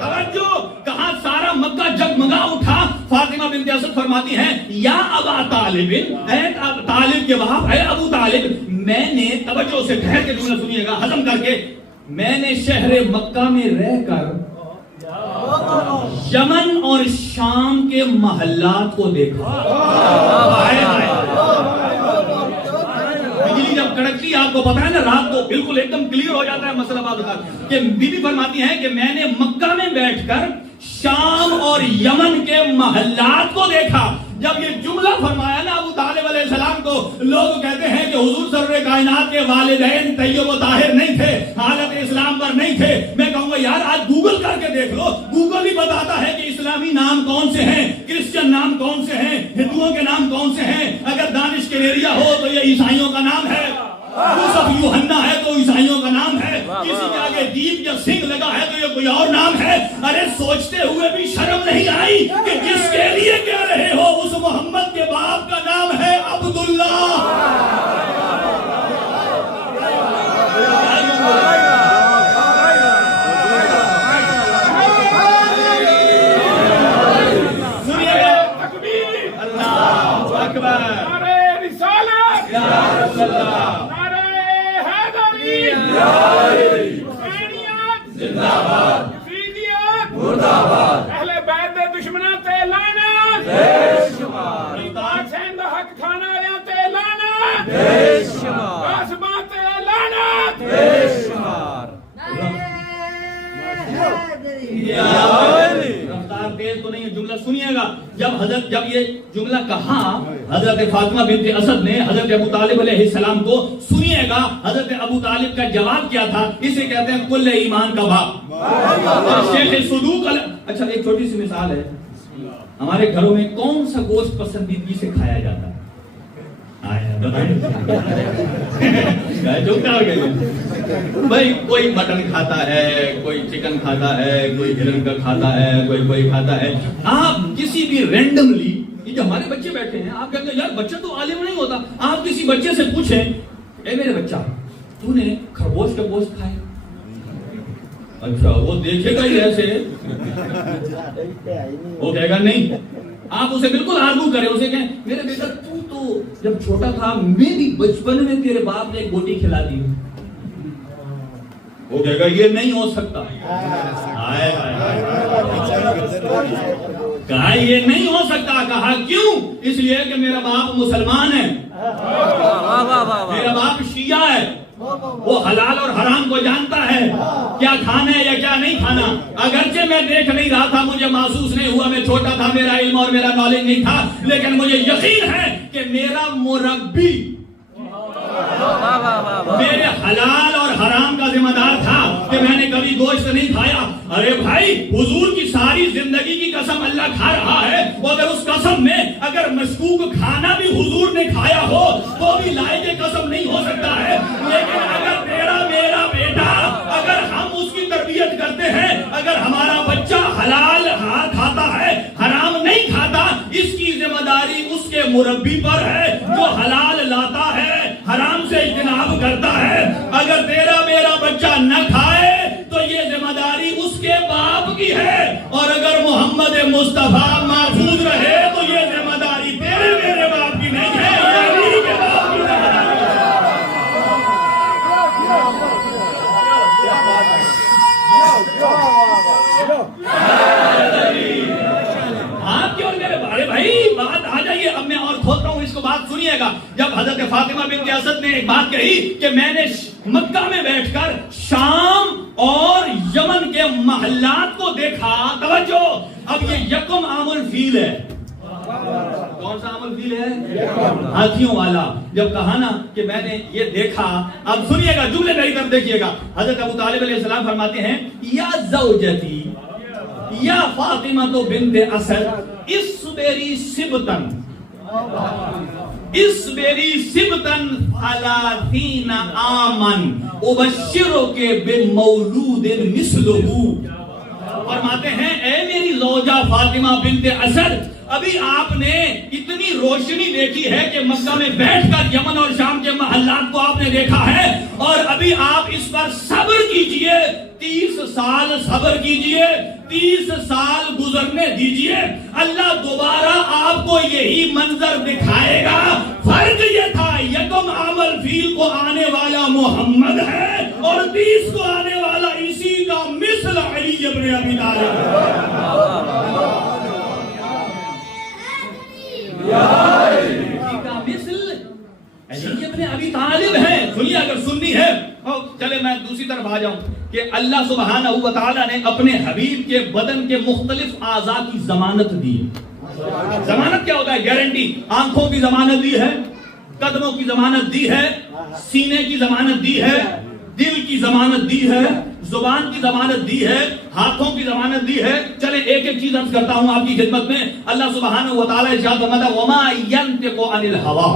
توجہ، کہاں سارا مکہ جگمگا اٹھا. فاطمہ بنت اسد فرماتی ہیں یا ابا طالب، اے طالب کے باپ، اے ابو طالب، میں نے، توجہ سے ٹھہر کے جملہ سنیے گا ہضم کر کے، میں نے شہر مکہ میں رہ کر یمن اور شام کے محلات کو دیکھا. بجلی جب کڑکتی آپ کو پتا ہے نا، رات کو بالکل ایک دم کلیئر ہو جاتا ہے مسئلہ. بعض اوقات کہ بی بی فرماتی ہیں کہ میں نے مکہ میں بیٹھ کر شام اور یمن کے محلات کو دیکھا. جب یہ جملہ فرمایا نا ابو طالب علیہ السلام کو، لوگ کہتے ہیں کہ حضور سرور کائنات کے والدین طیب و طاہر نہیں تھے، حالت اسلام پر نہیں تھے. میں کہوں گا یار آج گوگل کر کے دیکھ لو، گوگل ہی بتاتا ہے کہ اسلامی نام کون سے ہیں، کرسچن نام کون سے ہیں، ہندوؤں کے نام کون سے ہیں. اگر دانش کلیریا ہو تو یہ عیسائیوں کا نام ہے، یوسف یوحنا ہے تو عیسائیوں کا نام ہے، کسی کے آگے دیپ یا سنگھ لگا ہے تو یہ کوئی اور نام ہے. ارے سوچتے ہوئے بھی شرم نہیں آئی کہ جس کے لیے کہہ رہے ہو اس محمد کے باپ کا نام ہے عبداللہ. سنیے اللہ اکبر، نعرہ رسالت یا رسول اللہ، زندہ باد، فیدیت مردہ باد، اہل بیت دے دشمناں تے لعنت بے شمار، پاک سین دا حق کھانا آیا تے لعنت بے شمار، قاسماں تے لعنت بے شمار. رفتار تیز تو نہیں ہے، جملہ سنیے گا. جب یہ جملہ کہا حضرت فاطمہ بنت اسد نے حضرت ابو طالب علیہ السلام کو، سنیے گا حضرت ابو طالب کا جواب کیا تھا. اسے کہتے ہیں کل ایمان کا باپ. شیخ صدوق. اچھا ایک چھوٹی سی مثال ہے، ہمارے گھروں میں کون سا گوشت پسندیدگی سے کھایا جاتا ہے؟ بھائی کوئی مٹن کھاتا ہے، کوئی چکن کھاتا ہے، کوئی ہرن کا کھاتا ہے، کوئی کھاتا ہے. آپ کسی بھی رینڈملی، یہ جو ہمارے بچے بیٹھے ہیں، آپ کہتے ہیں یار بچہ تو عالم نہیں ہوتا، آپ کسی بچے سے پوچھیں اے میرے بچہ تو نے خرگوش کا گوشت کھایا؟ اچھا وہ دیکھے گا ہی ایسے، وہ کہے گا نہیں. آپ اسے بالکل آرگو کریں، اسے کہیں میرے بیٹا تو جب چھوٹا تھا میں بھی بچپن میں تیرے باپ نے گوٹی کھلا دی. وہ کہے گا یہ نہیں ہو سکتا. کہا یہ نہیں ہو سکتا. کہا کیوں؟ اس لیے کہ میرا باپ مسلمان ہے، میرا باپ شیعہ ہے، وہ حلال اور حرام کو جانتا ہے، کیا کھانا ہے یا کیا نہیں کھانا. اگرچہ میں دیکھ نہیں رہا تھا، مجھے محسوس نہیں ہوا، میں چھوٹا تھا، میرا علم اور میرا نالج نہیں تھا، لیکن مجھے یقین ہے کہ میرا مربی میرے حلال اور حرام کا ذمہ دار تھا کہ میں نے کبھی گوشت نہیں کھایا. ارے بھائی حضور کی ساری زندگی کی قسم اللہ کھا رہا ہے، اور اس قسم میں اگر مشکوک کھانا بھی حضور نے کھایا ہو تو بھی لائق قسم نہیں ہو سکتا ہے. لیکن اگر تیرا میرا بیٹا، اگر ہم اس کی تربیت کرتے ہیں، اگر ہمارا بچہ حلال کھاتا ہے حرام نہیں کھاتا، اس کی ذمہ داری اس کے مربی پر ہے جو حلال لاتا ہے حرام سے اجتناب کرتا ہے. اگر تیرا میرا بچہ نہ کھائے تو یہ ذمہ داری اس کے باپ کی ہے. اور اگر محمد مصطفیٰ محفوظ رہے تو یہ ذمہ داری تیرے میرے باپ کی نہیں ہے، یہ علی کے باپ کی ذمہ داری آپ کی اور میرے بارے بھائی بات آ جائیے. اب میں اور کھولتا ہوں اس کو، بات سنیے گا. جب حضرت فاطمہ بنت اسد نے ایک بات کہی کہ میں نے مکہ میں بیٹھ کر شام اور یمن کے محلات کو دیکھا. توجہ، اب یہ یکم عام الفیل ہے. کون سا عام الفیل ہے؟ ہاتھیوں والا. جب کہا نا کہ میں نے یہ دیکھا، اب سنیے گا، جملے میری طرف دیکھیے گا. حضرت ابو طالب علیہ السلام فرماتے ہیں یا زوجتی یا فاطمہ تو بنت اسد اصبری سبتن ثلاثین آمن ابشرک بمولود مثلہ. فرماتے ہیں اے میری زوجہ فاطمہ بنت اسد، ابھی آپ نے اتنی روشنی دیکھی ہے کہ مکہ میں بیٹھ کر یمن اور شام کے محلات کو آپ نے دیکھا ہے، اور ابھی آپ اس پر صبر کیجئے. 30 سال صبر کیجئے، 30 سال گزرنے دیجئے، اللہ دوبارہ آپ کو یہی منظر دکھائے گا. فرق یہ تھا، یکم عام الفیل کو آنے والا محمد ہے اور 30 کو آنے والا اسی کا مثل علی ابن ابی طالب. علی ابن ابی طالب ہے. سنیے اگر سننی ہے. چلے میں دوسری طرف آ جاؤں کہ اللہ سبحانہ و تعالیٰ نے اپنے حبیب کے بدن کے مختلف اعضاء کی ضمانت دی. ضمانت کیا ہوتا ہے؟ گارنٹی. آنکھوں کی ضمانت دی ہے، قدموں کی ضمانت دی ہے، سینے کی ضمانت دی ہے، دل کی ضمانت دی ہے، زبان کی ضمانت دی ہے، ہاتھوں کی ضمانت دی ہے. چلے ایک ایک چیز عرض کرتا ہوں آپ کی خدمت میں. اللہ سبحانہ و تعالیٰ ارشاد فرماتا ہے وما ينطق عن الهوى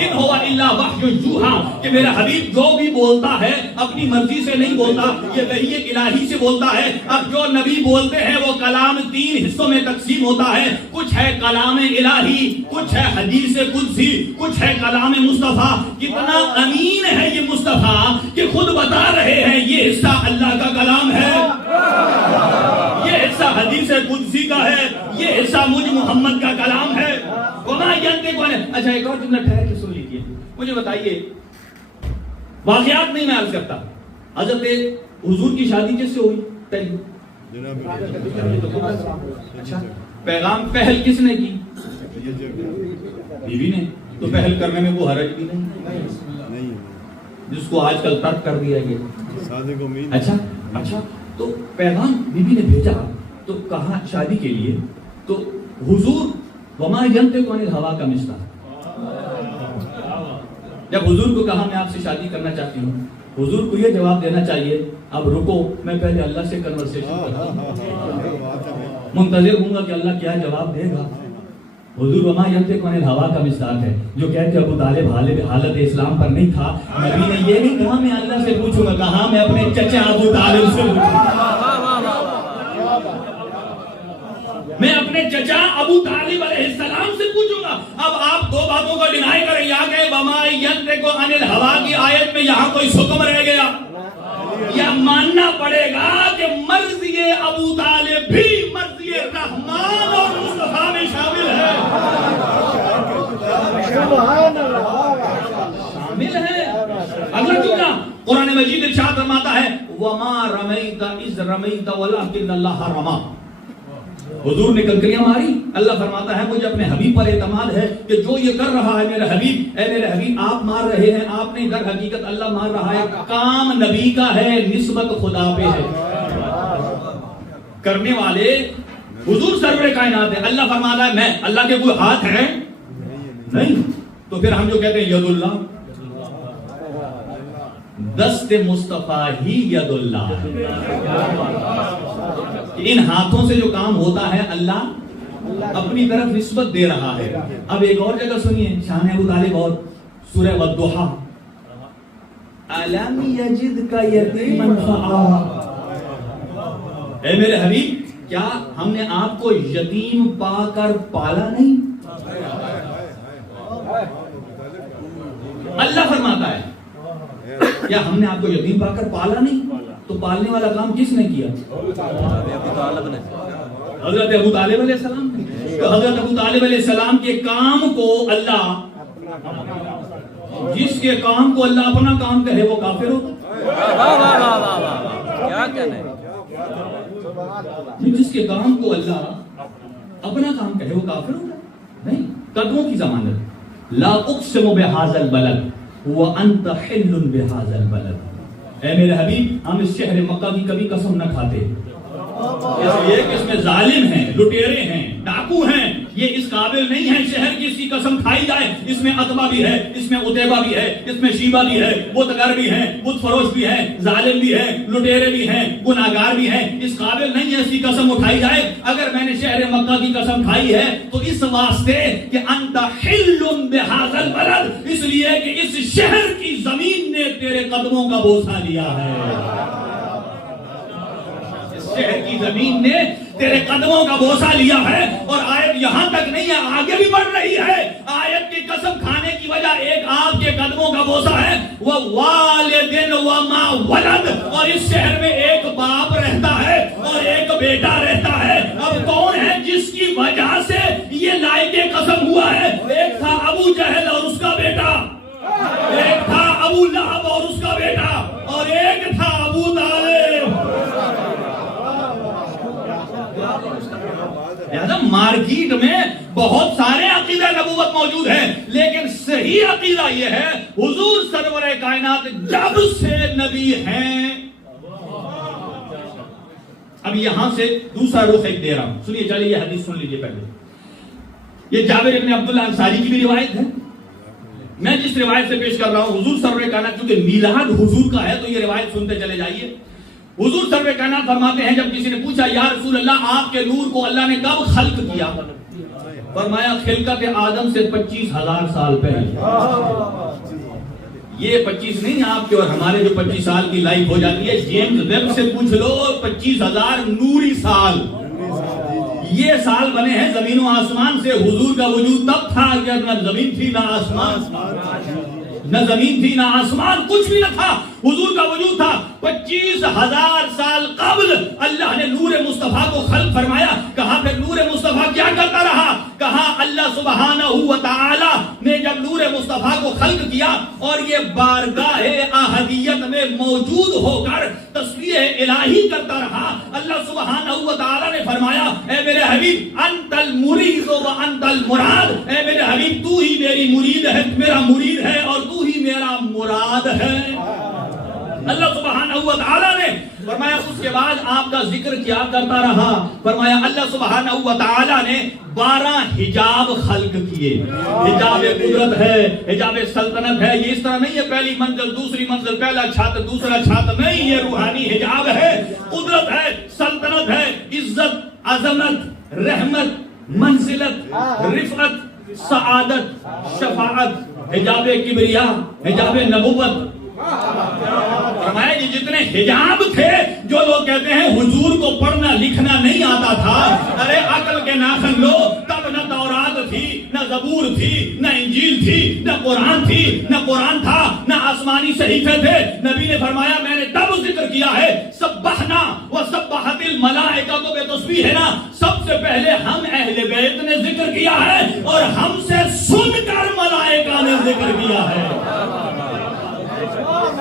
ان هو الا وحی یوحی، کہ میرا حبیب جو بھی بولتا ہے اپنی مرضی سے نہیں بولتا، یہ وحی الہی سے بولتا ہے. اب جو نبی بولتے ہیں وہ کلام 3 حصوں میں تقسیم ہوتا ہے. کچھ ہے کلام الہی، کچھ ہے حدیث قدسی، کچھ ہے کلام مصطفیٰ. کتنا امین ہے یہ مصطفیٰ کہ خود بتا رہے ہیں یہ حصہ اللہ کا کلام ہے، یہ حصہ حدیث قدسی کا ہے، یہ حصہ مجھ محمد کا کلام ہے. وما ينطق عن. اچھا ایک اور جملہ ٹھہر کے سن لیجیے. مجھے بتائیے، واقعات نہیں میں عرض کرتا، حضرت حضور کی شادی کس سے ہوئی؟ اچھا پیغام پہل کس نے کی؟ بیوی نے. تو پہل کرنے میں وہ حرج بھی نہیں جس کو آج کل ترک کر دیا گیا. اچھا تو پیغام بیوی نے بھیجا تو کہا شادی کے لیے، تو حضور وما ينطق عن الهوى کا مصرع. جب حضور کو کہا میں آپ سے شادی کرنا چاہتی ہوں، حضور کو یہ جواب دینا چاہیے اب رکو میں پہلے اللہ سے کنورسیشن کرتا ہوں، منتظر ہوں گا کہ اللہ کیا جواب دے گا. حضور وما ينطق عن الهوى کا مصداق ہے جو کہتے ابو طالب حالت اسلام پر نہیں تھا. نبی نے یہ نہیں کہا میں اللہ سے پوچھوں گا، کہا میں اپنے چچا ابو طالب سے پوچھوں گا، میں اپنے چچا ابو طالب علیہ السلام سے پوچھوں گا. اب آپ دو باتوں کو ڈینائی کریں، یا کہ وما ينطق عن الهوى کی آیت میں یہاں کوئی حکم رہ گیا، یا ماننا پڑے گا کہ مرضی ابو طالب بھی مرضی رحمان اور مصطفیٰ میں شامل ہے. شامل ہے. اگلا جملہ قرآن مجید ارشاد فرماتا ہے وما رمیت اذ رمیت ولکن اللہ رمی. حضور نے کنکریاں ماری. اللہ فرماتا ہے مجھے اپنے حبیب پر اعتماد ہے کہ جو یہ کر رہا ہے میرے حبیب، اے میرے حبیب آپ مار رہے ہیں، آپ نے در حقیقت اللہ مار رہا ہے. کام نبی کا ہے، نسبت خدا پہ ہے. کرنے والے حضور سرور کائنات ہے. اللہ فرماتا ہے میں، اللہ کے کوئی ہاتھ ہے نہیں. تو پھر ہم جو کہتے ہیں ید اللہ، دست مصطفیٰ ہی ید اللہ. ان ہاتھوں سے جو کام ہوتا ہے اللہ اپنی طرف نسبت دے رہا ہے. اب ایک اور جگہ سنیے شان ابو طالب اور سورہ والضحیٰ. الم یجدک یتیما فآویٰ. اے میرے حبیب کیا ہم نے آپ کو یتیم پا کر پالا نہیں؟ اللہ فرماتا ہے کیا ہم نے آپ کو یتیم پا کر پالا نہیں؟ تو پالنے والا کام کس نے کیا؟ حضرت ابو طالب علیہ السلام تھے. تو حضرت ابو طالب علیہ السلام کے کام کو اللہ، جس کے کام کو اللہ اپنا کام کہے وہ کافر ہوتا. کیا کہنے، جس کے کام کو اللہ اپنا کام کہے وہ کافر ہوتا نہیں. قدموں کی ضمانت، لا اقسم بہذا البلد وانت حل بہذا البلد. اے میرے حبیب، ہم اس شہر مکہ کی کبھی قسم نہ کھاتے، اس لیے کہ اس میں ظالم ہیں، لٹیرے ہیں، ڈاکو ہیں، یہ اس قابل نہیں ہے شہر کی اس کی قسم کھائی جائے. اس میں عتبہ بھی ہے، اس میں عتیبہ بھی ہے، اس میں شیبہ بھی ہے، بتگر بھی ہیں، بت فروش بھی ہیں، ظالم بھی ہیں، لٹیرے بھی ہیں، گناہگار بھی ہیں. اس قابل نہیں ہے اس کی قسم اٹھائی جائے. اگر میں نے شہر مکہ کی قسم کھائی ہے تو اس واسطے کہ انت حل بہذا البلد، اس لیے کہ اس شہر کی زمین نے تیرے قدموں کا بوسہ لیا ہے. شہر کی زمین نے تیرے قدموں کا بوسہ لیا ہے. اور آیت یہاں تک نہیں ہے، آگے بھی بڑھ رہی ہے. آیت کی قسم کھانے کی وجہ ایک آپ کے قدموں کا بوسہ ہے، وہ والدن وما ولد. اور اس شہر میں ایک باپ رہتا ہے اور ایک بیٹا رہتا ہے. اب کون ہے جس کی وجہ سے یہ لائق قسم ہوا ہے؟ ایک تھا ابو جہل اور اس کا بیٹا، ایک تھا ابو لہب اور اس کا بیٹا، اور ایک تھا ابو طالب. مارکیٹ میں بہت سارے عقیدہ نبوت موجود ہیں، لیکن صحیح عقیدہ یہ ہے حضور سرور کائنات جب سے نبی ہیں. اب یہاں سے دوسرا رخ ایک دے رہا ہوں، سنیے، چلیے یہ حدیث سن لیجیے پہلے. یہ جابر ابن عبداللہ انصاری کی بھی روایت ہے. میں جس روایت سے پیش کر رہا ہوں حضور سرور کائنات، کیونکہ میلاد حضور کا ہے تو یہ روایت سنتے چلے جائیے. حضور سرور کائنات فرماتے ہیں، جب کسی نے پوچھا یا رسول اللہ آپ کے نور کو اللہ نے کب خلق کیا؟ فرمایا خلقت آدم سے 25,000 سال پہلے. یہ 25 نہیں، آپ کے اور ہمارے جو 25 سال کی لائف ہو جاتی ہے، جیمز ویب سے پوچھ لو 25,000 نوری سال. یہ سال بنے ہیں زمین و آسمان سے. حضور کا وجود تب تھا کہ نہ زمین تھی نہ آسمان، نہ زمین تھی نہ آسمان، کچھ بھی نہ تھا. حضور کا وجود تھا. 25,000 سال قبل اللہ نے نور مصطفیٰ کو خلق فرمایا. کہا پھر نور مصطفیٰ کیا کرتا رہا؟ کہا اللہ سبحانہ و تعالی نے جب نور مصطفیٰ کو خلق کیا اور یہ بارگاہ احدیت میں موجود ہو کر تسبیح الہی کرتا رہا، اللہ سبحانہ و تعالی نے فرمایا اے میرے حبیب انت المرید و انت المراد. اے میرے حبیب تو ہی میری مرید ہے، میرا مرید ہے، اور تو ہی میرا مراد ہے. اللہ سبحانہ و تعالی نے فرمایا. اس کے بعد آپ کا ذکر کیا کرتا رہا؟ فرمایا اللہ سبحانہ و تعالی نے 12 حجاب خلق کیے. حجاب قدرت ہے، حجاب سلطنت ہے. یہ اس طرح نہیں ہے پہلی منزل دوسری منزل، پہلا چھت دوسرا چھت، نہیں. یہ روحانی حجاب ہے، قدرت ہے، سلطنت ہے، عزت، عظمت، رحمت، منزلت، رفعت، سعادت، شفاعت. حجاب کبریا، حجاب نبوت. فرمایا یہ جتنے حجاب تھے، جو لوگ کہتے ہیں حضور کو پڑھنا لکھنا نہیں آتا تھا، ارے عقل کے ناخن لو. تب نہ تورات تھی، نہ زبور تھی، نہ انجیل تھی، نہ قرآن تھی، نہ قرآن تھا، نہ آسمانی صحیفے تھے. نبی نے فرمایا میں نے تب ذکر کیا ہے سبحنا و سبحت الملائکہ. تو بے تسبیح ہے نا، سب سے پہلے ہم اہل بیت نے ذکر کیا ہے اور ہم سے سن کر ملائکہ نے ذکر کیا ہے.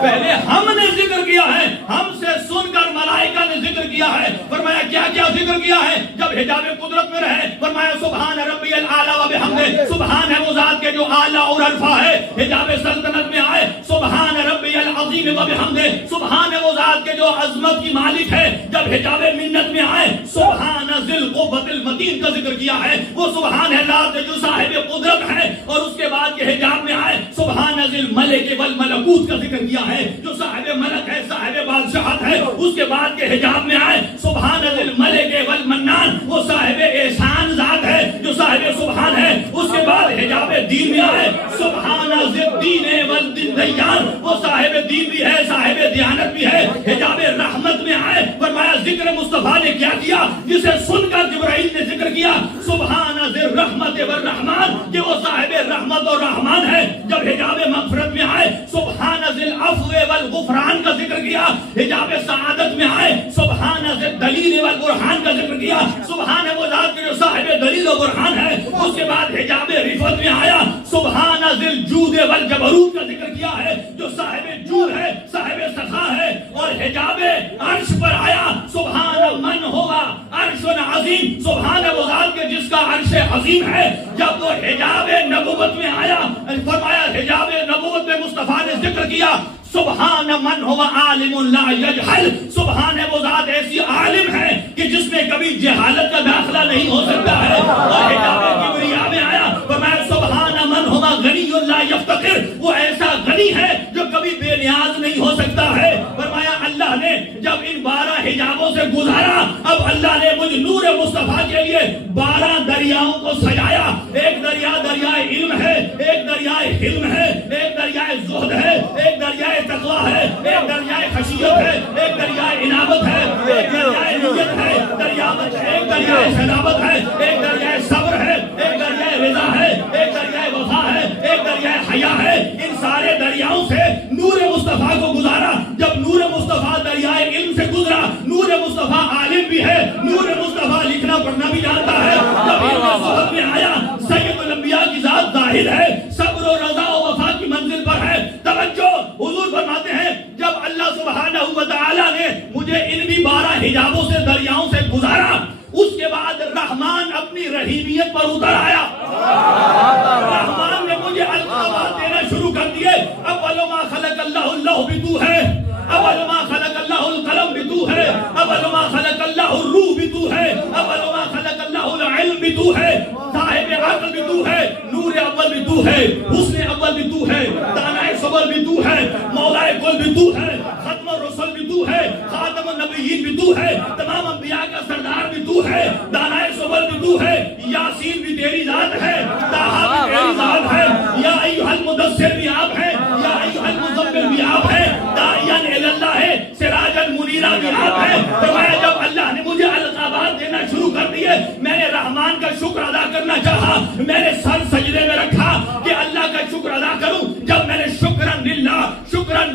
پہلے ہم نے ذکر کیا ہے، ہم سے سن کر ملائکہ نے ذکر کیا ہے. فرمایا کیا کیا ذکر کیا ہے جب حجاب قدرت میں رہے؟ فرمایا سبحان ربی الاعلی و بحمدہ. سبحان ہے وہ ذات کے جو اعلیٰ اور عرفہ ہے. حجاب سلطنت میں آئے سبحان ربی العظیم و بحمدہ. سبحان ہے وہ ذات کے جو عظمت کی مالک ہے. جب حجاب منت میں آئے سبحان ذی القوۃ المتین کا ذکر کیا ہے. وہ سبحان ہے ذات جو صاحب قدرت ہے. اور اس کے بعد کے حجاب میں آئے سبحان ذی الملک والملکوت کا ذکر کیا ہے، جو صاحب ملک ہے، صاحب بادشاہت ہے. اس کے بعد کے حجاب میں آئے سبحان ذی الملک والمنان، وہ صاحب احسان ذات ہے، جو صاحب سبحان ہے. اس کے بعد حجاب دین میں آئے سبحان ذی الدین والدیان، وہ صاحب دین بھی ہے، صاحب دیانت بھی ہے. حجاب رحمت میں آئے فرمایا ذکر مصطفیٰ نے کیا کیا جسے سن کر جبرائیل نے ذکر کیا سبحان ذی الرحمت والرحمان، کہ وہ صاحب رحمت اور رحمان ہے. جب حجاب مغفرت میں آئے سبحان ذی العفو الغفران کا ذکر کیا، حجاب سعادت میں آئے سبحان ذی دلیل والبرہان کا ذکر کیا، سبحان وہ ذات کے جو صاحب دلیل و برہان ہے۔ اس کے بعد حجاب رفعت میں آیا سبحان ذی الجود والجبروت کا ذکر کیا ہے، جو صاحب جود ہے، صاحب سخا ہے۔ اور حجاب عرش پر آیا سبحان من ہوا عرش عظیم، سبحان وہ ذات کے جس کا عرش عظیم ہے۔ جب وہ حجاب نبوت میں آیا فرمایا حجاب نبوت میں مصطفیٰ نے ذکر کیا سبحان من ہوا عالم لا یجہل، سبحان وہ ذات ایسی عالم ہے کہ جس میں کبھی جہالت کا داخلہ نہیں ہو سکتا ہے۔ اور حجاب کبریا میں آیا فرمایا سبحان من ہوا غنی لا یفتقر، وہ ایسا غنی ہے جو کبھی بے نیاز نہیں ہو سکتا ہے۔ فرمایا اللہ نے جب ان 12 حجابوں سے گزارا، اب اللہ نے مجھ نور مصطفیٰ کے لیے 12 دریاؤں کو سجایا۔ ایک دریا دریائے علم ہے، ایک دریائے حلم ہے، ایک دریائے زہد ہے، ایک دریائے تقویٰ ہے، ایک دریائے خشیت ہے، ایک دریائے انابت ہے، ایک دریائے نیت ہے، ایک دریائے صداقت ہے، ایک دریائے صبر ہے، ایک دریائے رضا ہے، ایک دریائے وفا ہے، ایک دریائے حیا ہے۔ ان سارے دریاؤں سے نور مصطفیٰ کو گزارا۔ جب نور مصطفیٰ دریائے علم سے گزرا، نور مصطفیٰ عالم بھی ہے، نور مصطفیٰ لکھنا پڑھنا بھی جانتا ہے۔ جب علم زہد میں آیا سید الانبیاء کی ذات ظاہر ہے، صبر و رضا و وفا کی منزل پر ہے۔ توجہ حضور فرماتے ہیں جب اللہ سبحانہ و تعالی نے مجھے ان بھی 12 حجابوں سے دریاؤں سے گزارا، اس کے بعد رحمان اپنی رحیمیت پر اتر آیا۔ رحمان نے مجھے القابات دینا شروع کر دیے۔ اول ما خلق اللہ بھی تو ہے، اول ما خلق اللہ القلم بھی تو ہے، اول ما خلق اللہ الروح بھی تو ہے، اول ما خلق اللہ العلم بھی تو ہے، صاحب عقل بھی تو ہے، نور اول بھی تو ہے، حسن اول بھی تو ہے، دانائے صبر بھی تو ہے، مولائے کل بھی تو ہے، ختم الرسل بھی تو ہے، خاتم النبیین بھی تو ہے، تمام انبیاء کا سردار بھی تو ہے، دانائے صبر بھی تو ہے، یاسین بھی تیری ذات ہے، طٰہٰ بھی تیری ذات ہے، یا ایھا المدثر بھی آپ ہیں، یا ایھا المزمل بھی آپ ہیں، داعیاً الی اللہ ہے، سراجاً منیرا بھی آپ ہیں۔ فرمایا جب اللہ نے مجھے القابات دینا شروع کر دیے، میں نے رحمان کا شکر ادا کرنا چاہا، میں نے سر سجدے میں رکھا کہ اللہ کا شکر ادا کروں۔ جب میں نے شکرن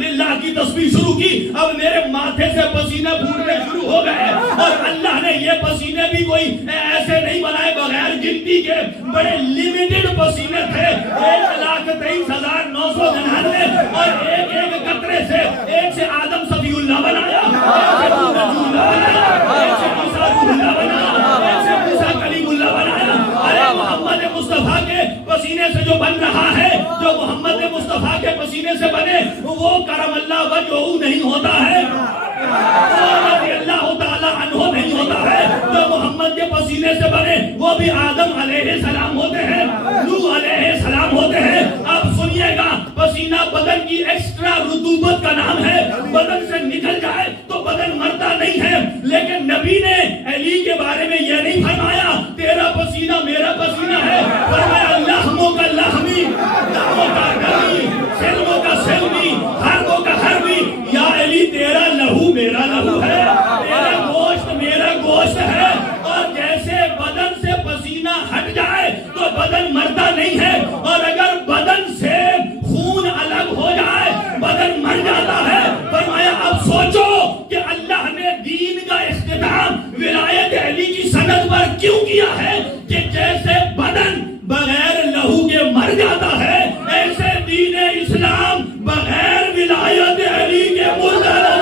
للہ کی تسبیح شروع کی، اب میرے ماتھے سے پسینے پھوٹنے شروع ہو گئے، اور اللہ نے یہ پسینے بھی کوئی ایسے نہیں بنائے بغیر گنتی کے، بڑے لیمیٹڈ پسینے تھے، 1,23,999، اور ایک ایک قطرے سے ایک سے آدم صفی اللہ بنایا، ایک سے نبی اللہ بنایا، ایک سے عیسیٰ روح اللہ بنایا، ایک سے موسیٰ کلیم اللہ بنایا۔ ارے محمد مصطفیٰ کے پسینے سے جو بن رہا ہے، جو محمد مصطفیٰ کے پسینے سے بنے، وہ کرم اللہ وجہہ نہیں ہوتا ہے، رضی اللہ تعالیٰ عنہ نہیں ہوتا ہے۔ جو محمد کے پسینے سے بنے وہ بھی آدم علیہ السلام ہوتے ہیں، نوح علیہ السلام ہوتے ہیں۔ اب سنیے گا، پسینہ بدن کی ایکسٹرا رطوبت کا نام ہے، بدن سے نکل جائے تو بدن مرتا نہیں ہے، لیکن نبی نے علی کے بارے میں یہ نہیں فرمایا تیرا پسینہ میرا پسینہ ہے، فرمایا لحموں کا لحمی، دموں کا دمی، سلموں کا سلمی، حربوں کا حربی، یا علی تیرا لہو میرا لہو ہے، تیرا گوشت میرا گوشت ہے۔ اور جیسے بدن سے پسینہ ہٹ جائے تو بدن مرتا نہیں ہے، اور اگر بدن سے خون الگ ہو جائے بدن مر جاتا ہے۔ فرمایا اب سوچو کہ اللہ نے دین کا اختتام ولایت علی کی سند پر کیوں کیا ہے، کہ جیسے بدن بغیر لہو کے مر جاتا ہے، ایسے دین اسلام بغیر ولایت علی کے مردہ رہا۔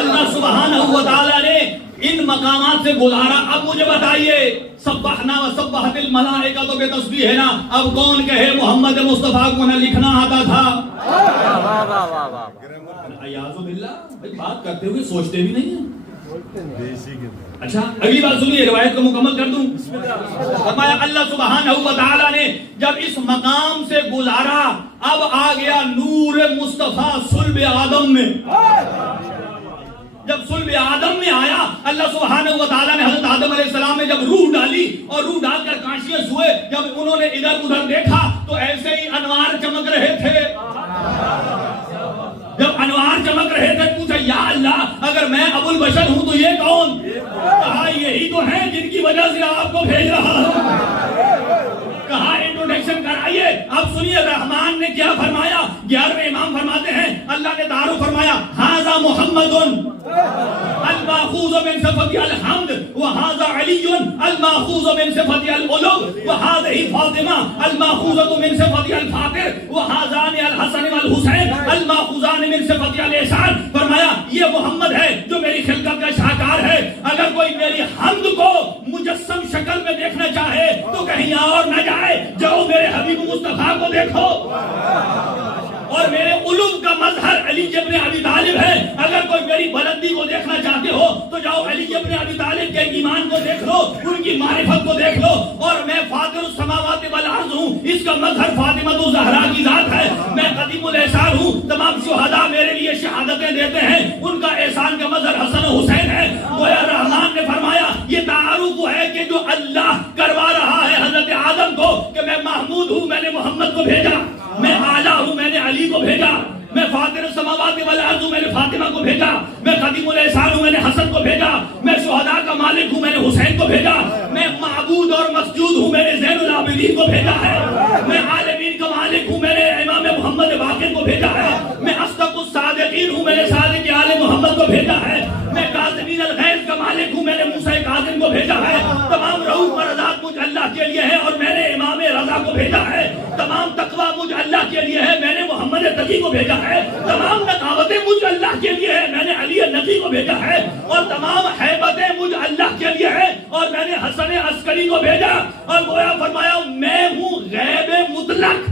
اللہ سبحانہ و تعالی نے ان مقامات سے گزارا۔ اب مجھے بتائیے، سبحنا و سبحت الملائکہ تو بے تسبیح ہے نا، اب کون کہے محمد مصطفیٰ کو نہ لکھنا آتا تھا؟ اعوذ باللہ، بات کرتے ہوئے سوچتے بھی نہیں ہیں۔ اچھا اگلی بات سنیے، روایت کو مکمل کر دوں۔ فرمایا اللہ سبحانہ و تعالی نے جب اس مقام سے گزارا، اب آ گیا نور مصطفیٰ صلب آدم میں۔ جب صلب آدم میں آیا، اللہ سبحانہ و تعالی نے حضرت آدم علیہ السلام میں جب روح ڈالی اور روح ڈال کر کانشیس ہوئے، جب انہوں نے ادھر ادھر دیکھا تو ایسے ہی انوار چمک رہے تھے۔ جب انوار چمک رہے تھے پوچھا یا اللہ اگر میں ابو البشر ہوں تو یہ کون؟ کہا یہی تو ہیں جن کی وجہ سے آپ کو بھیج رہا ہوں۔ کہا انٹروڈکشن کرائیے۔ اب سنیے رحمان نے کیا فرمایا، 11ویں امام فرماتے ہیں اللہ نے تعارف فرمایا، ھذا محمد الماخوذ من صفت الحمد وھذا علی الماخوذ من صفت العلو وھذہ فاطمہ الماخوذۃ من صفت الفاطر وھذان الحسن والحسین الماخوذان من صفت الاحسان۔ فرمایا یہ محمد ہے جو میری خلقت کا شاہکار ہے، اگر کوئی میری حمد کو مجسم شکل میں دیکھنا چاہے تو کہیں اور نہ جائے، جاؤ میرے حبیب مصطفیٰ کو دیکھو۔ اور میرے علوم کا مظہر علی ابن ابی طالب ہے، اگر کوئی میری بلندی کو دیکھنا چاہتے ہو تو جاؤ علی ابن ابی طالب کے ایمان کو دیکھ لو، ان کی معرفت کو دیکھ لو۔ اور میں فاطر السماوات والارض ہوں، اس کا مظہر فاطمہ الزہرا کی ذات ہے۔ میں قدیم الاحسان ہوں، تمام شہداء میرے لیے شہادتیں دیتے ہیں، ان کا احسان کا مظہر حسن و حسین ہے۔ گویا رحمان نے فرمایا یہ تعارف ہے کہ جو اللہ کروا رہا ہے حضرت آدم کو کہ میں محمود ہوں، میں نے محمد کو بھیجا، میں اعلیٰ ہوں، میں نے علی کو بھیجا، میں فاطر السماوات والارض ہوں، میں نے فاطمہ کو بھیجا، میں قدیم الاحسان ہوں، میں نے حسن کو بھیجا، میں شہداء کا مالک ہوں، میں نے حسین کو بھیجا، میں معبود اور مسجود ہوں، میں نے زین العابدین کو بھیجا ہے، میں عالمین کا مالک ہوں، میں نے امام محمد باقر کو بھیجا ہے، میں اصدق الصادقین ہوں، میں نے صادق آل محمد کو بھیجا ہے، میں کاظمین الغیظ کا مالک ہوں، میں نے موسیٰ کاظم کو بھیجا ہے۔ تمام رؤوف و رضاق مجھ اللہ کے لیے ہے اور میں نے امام رضا کو بھیجا ہے۔ تمام تقویٰ مجھ اللہ کے لیے ہے، میں نے محمد تقی کو بھیجا ہے۔ تمام نقاوتیں مجھ اللہ کے لیے ہے، میں نے علی نقی کو بھیجا ہے۔ اور تمام حیبتیں مجھ اللہ کے لیے ہے اور میں نے حسن عسکری کو بھیجا۔ اور گویا فرمایا میں ہوں غیب مطلق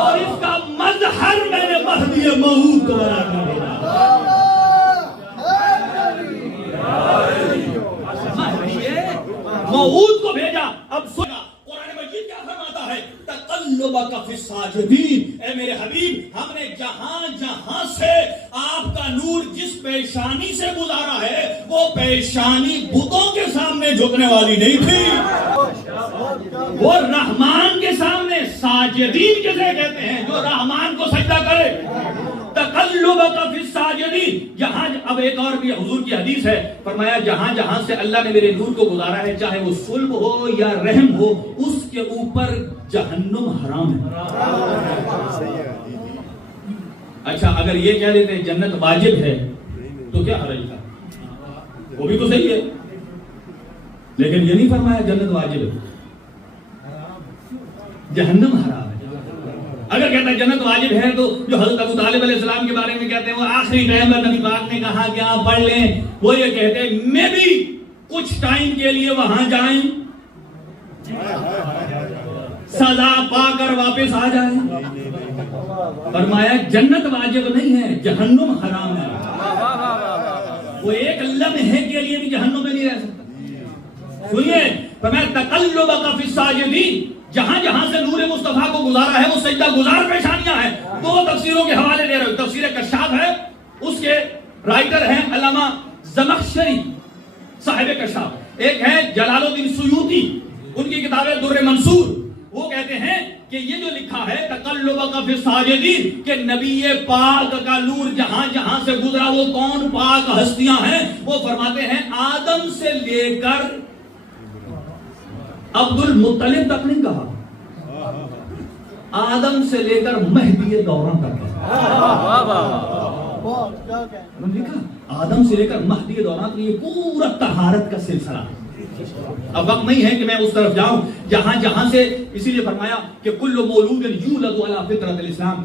اور اس کا مظہر میں نے مہدی موعود کو بنا کر بھیجا۔ موعود کو بھیجا۔ اب سنا قرآن مجید کیا فرماتا ہے، تقلبک فی الساجدین، اے میرے حبیب ہم نے جہاں جہاں سے آپ کا نور جس پیشانی سے گزارا ہے وہ پیشانی بتوں کے سامنے جھکنے والی نہیں تھی، وہ رحمان کے سامنے ساجدین کسے کہتے ہیں؟ جو رحمان کو سجدہ کرے۔ تقلبک فی الساجدین، جہاں اب ایک اور بھی حضور کی حدیث ہے، فرمایا جہاں جہاں سے اللہ نے میرے نور کو گزارا ہے چاہے وہ صلب ہو یا رحم ہو، اس کے اوپر جہنم حرام ہے۔ اچھا اگر یہ کہہ لیتے ہیں جنت واجب ہے تو کیا حرج تھا؟ وہ بھی تو صحیح ہے، لیکن یہ نہیں فرمایا جنت واجب ہے، جہنم حرام ہے۔ اگر کہتا ہے جنت واجب ہے تو جو حضرت ابو طالب علیہ السلام کے بارے میں کہتے ہیں وہ آخری ٹائم میں نبی پاک نے کہا کہ آپ پڑھ لیں، وہ یہ کہتے ہیں میں بھی کچھ ٹائم کے لیے وہاں جائیں، سزا پا کر واپس آ جائیں۔ فرمایا جنت واجب نہیں ہے، جہنم حرام ہے، وہ ایک لمحے کے لیے بھی جہنم میں نہیں رہ سکتا۔ سنیے فرمایا تقلبک فی الساجدین، جہاں جہاں سے نور مصطفیٰ کو گزارا ہے وہ سجدہ گزار پیشانیاں ہیں۔ دو تفسیروں کے حوالے دے رہے ہوں، تفسیر کشاف ہے، اس کے رائٹر ہیں علامہ زمخشری صاحب کشاف، ایک ہے جلال الدین سیوطی، ان کی کتاب ہے در منصور، وہ کہتے ہیں کہ یہ جو لکھا ہے تقلبک فی الساجدین کہ نبی پاک کا نور جہاں جہاں سے گزرا وہ کون پاک ہستیاں ہیں، وہ فرماتے ہیں آدم سے لے کر عبد المطلب تک نہیں کہا، آدم سے لے کر مہدی دوران تک لکھا، آدم سے لے کر مہدی دوران تک، یہ پورا طہارت کا سلسلہ ہے۔ اب وقت نہیں ہے کہ میں اس طرف جاؤں، جہاں جہاں سے، اسی لیے فرمایا کہ کل مولود یولد علی فطرت الاسلام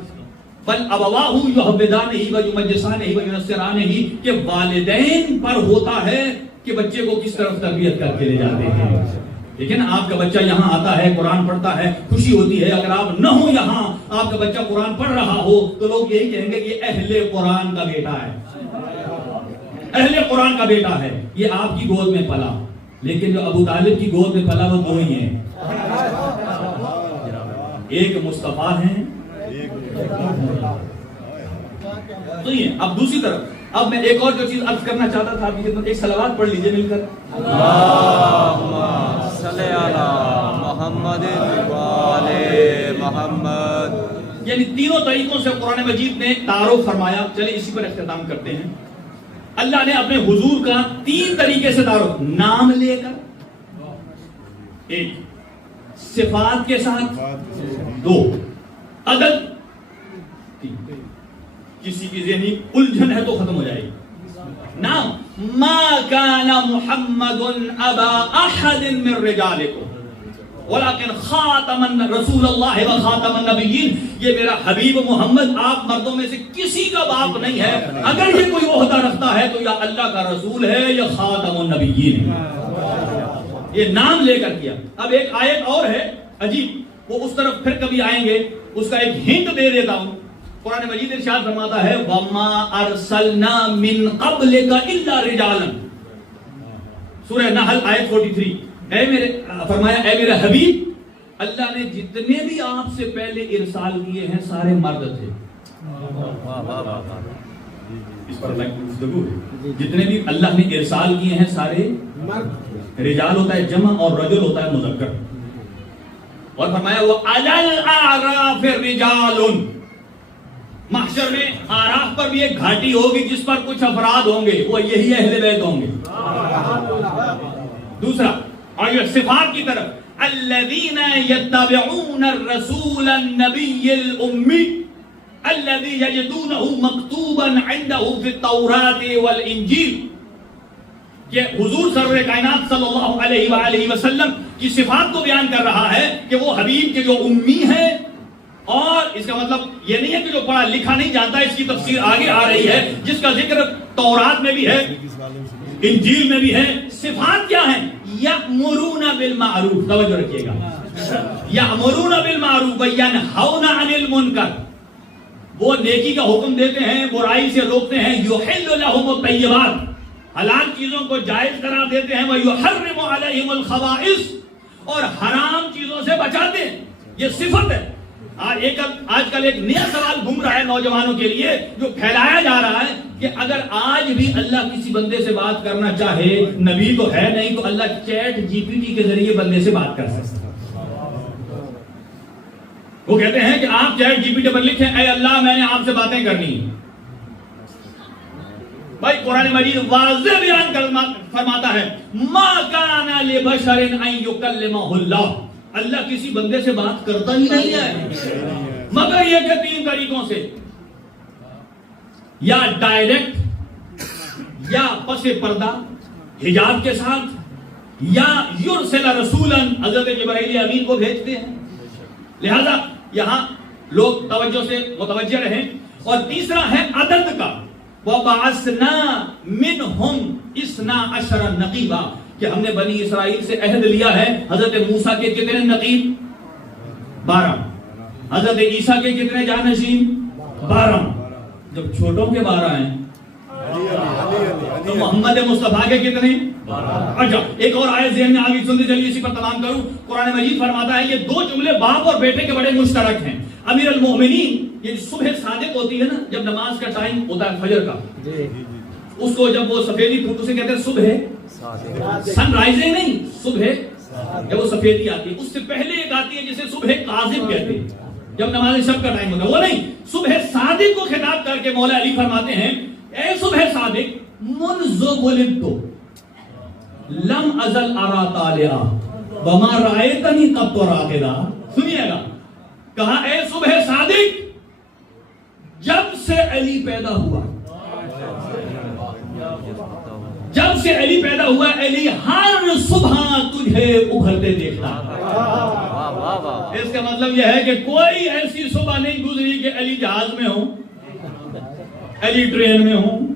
بل ابواہ یحودانہ و یمجسانہ و ینصرانہ، کہ والدین پر ہوتا ہے کہ بچے کو کس طرف تربیت کر کے لے جاتے ہیں۔ لیکن آپ کا بچہ یہاں آتا ہے، قرآن پڑھتا ہے، خوشی ہوتی ہے۔ اگر آپ نہ ہو یہاں، آپ کا بچہ قرآن پڑھ رہا ہو تو لوگ یہی کہیں گے کہ اہل قرآن کا بیٹا ہے۔ اہل قرآن کا بیٹا ہے، یہ آپ کی گود میں پلا، لیکن جو ابو طالب کی گود میں پلا وہ دو ہی ہیں، ایک مصطفیٰ ہیں تو یہ۔ اب دوسری طرف اب میں ایک اور جو چیز عرض کرنا چاہتا تھا آپ کی خدمت، ایک صلوات پڑھ لیجئے مل کر، اللہم صلی علی محمد وآل محمد۔ یعنی تینوں طریقوں سے قرآن مجید نے تعارف فرمایا۔ چلیں اسی پر اختتام کرتے ہیں۔ اللہ نے اپنے حضور کا تین طریقے سے تعارف، نام لے کر، ایک صفات کے ساتھ، دو عدد، تین۔ کسی کی ذہنی الجھن ہے تو ختم ہو جائے گی۔ نام، ما کان محمد ابا احد من رجالکم ولیکن خاتم رسول اللہ و خاتم النبیین، یہ میرا حبیب محمد آپ مردوں میں سے کسی کا باپ نہیں ہے، اگر یہ کوئی عہدہ رکھتا ہے تو یا اللہ کا رسول ہے یا خاتم النبیین ہے۔ یہ نام لے کر کیا۔ اب ایک آیت اور ہے عجیب، وہ اس طرف پھر کبھی آئیں گے، اس کا ایک ہنٹ دے دیتا ہوں۔ قرآن مجید ارشاد فرماتا ہے وَمَا أَرْسَلْنَا مِن قَبْلِكَ إِلَّا رِجَالًا، سورہ نحل آیت 43۔ فرمایا اے میرے حبیب، اللہ نے جتنے بھی آپ سے پہلے ارسال کیے ہیں سارے مرد تھے۔ اس پر گفتگو ہے، جتنے بھی اللہ نے ارسال کیے ہیں سارے مرد، رجال ہوتا ہے جمع اور رجل ہوتا ہے مذکر۔ اور فرمایا وَعَلَى الْأَعْرَافِ رِجَالٌ، محشر میں آراف پر بھی ایک گھاٹی ہوگی جس پر کچھ افراد ہوں گے، وہ یہی اہل بیت ہوں گے۔ دوسرا اور یہ صفات کی طرف، الذین یتبعون الرسول النبی الامی الذی یجدونہ مکتوبا عندہ فی التوراۃ والانجیل، کہ حضور سرور کائنات صلی اللہ علیہ وآلہ وسلم کی صفات کو بیان کر رہا ہے کہ وہ حبیب کے جو امی ہیں، اور اس کا مطلب یہ نہیں ہے کہ جو پڑھا لکھا نہیں جانتا، اس کی تفسیر آگے آ رہی ہے، جس کا ذکر تورات میں بھی ہے، انجیل میں بھی ہے۔ صفات کیا ہیں؟ یأمرون بالمعروف، توجہ رکھیے گا، یأمرون بالمعروف وینہون عن المنکر، وہ نیکی کا حکم دیتے ہیں، برائی سے روکتے ہیں، یحل لہم الطیبات، حلال چیزوں کو جائز قرار دیتے ہیں، ویحرم علیہم الخبائث، اور حرام چیزوں سے بچاتے ہیں۔ یہ صفت ہے۔ آج کل ایک نیا سوال گھوم رہا ہے نوجوانوں کے لیے، جو پھیلایا جا رہا ہے کہ اگر آج بھی اللہ کسی بندے سے بات کرنا چاہے، نبی تو ہے نہیں، تو اللہ چیٹ جی پی ٹی کے ذریعے بندے سے بات کر سکتا ہے۔ وہ کہتے ہیں کہ آپ چیٹ جی پی ٹی پر لکھیں اے اللہ میں نے آپ سے باتیں کرنی۔ بھائی قرآن مجید واضح بیان فرماتا ہے ما کان لبشر ان یکلمہ اللہ، اللہ کسی بندے سے بات کرتا ہی نہیں ہے مگر یہ کہ تین طریقوں سے، یا ڈائریکٹ، یا پس پردہ حجاب کے ساتھ، یا یرسل رسولا، حضرت جبرائیل امین کو بھیجتے ہیں۔ لہذا یہاں لوگ توجہ سے متوجہ رہیں۔ اور تیسرا ہے عدد کا، وَبَعَثْنَا مِنْهُمْ 12 نقیبا، کہ ہم نے بنی اسرائیل سے عہد لیا ہے۔ حضرت موسیٰ کے کتنے نقیب؟ 12۔ حضرت عیسیٰ کے کتنے جانشین؟ 12۔ جب چھوٹوں کے 12 ہیں تو محمد مصطفیٰ کے کتنے؟ 12۔ اچھا ایک اور آیت ذہن میں آگے سنتے چلیے، اسی پر تمام کروں۔ قرآن مجید فرماتا ہے یہ دو جملے باپ اور بیٹے کے بڑے مشترک ہیں۔ امیر المومنین، یہ صبح صادق ہوتی ہے نا، جب نماز کا ٹائم ہوتا ہے فجر کا، اس کو جب وہ سفیدی پھوٹ، اسے کہتے ہیں صبح سن رائزنگ نہیں، صبح جب وہ سفیدی آتی ہے، اس سے پہلے ایک آتی ہے جسے صبح کاذب کہتے ہیں، جب نماز شب کا ٹائم ہوتا ہے، وہ نہیں، صبح صادق کو خطاب کر کے مولا علی فرماتے ہیں اے صبح صادق، منذ ولدت لم ازل ارا طالعا وما رأیتنی قط راقدا۔ سنیے گا، کہا اے صبح صادق، جب سے علی پیدا ہوا، جب سے علی پیدا ہوا، علی ہر صبح تجھے ابھرتے دیکھتا۔ اس کا مطلب یہ ہے کہ کوئی ایسی صبح نہیں گزری کہ علی جہاز میں ہوں، علی ٹرین میں ہوں،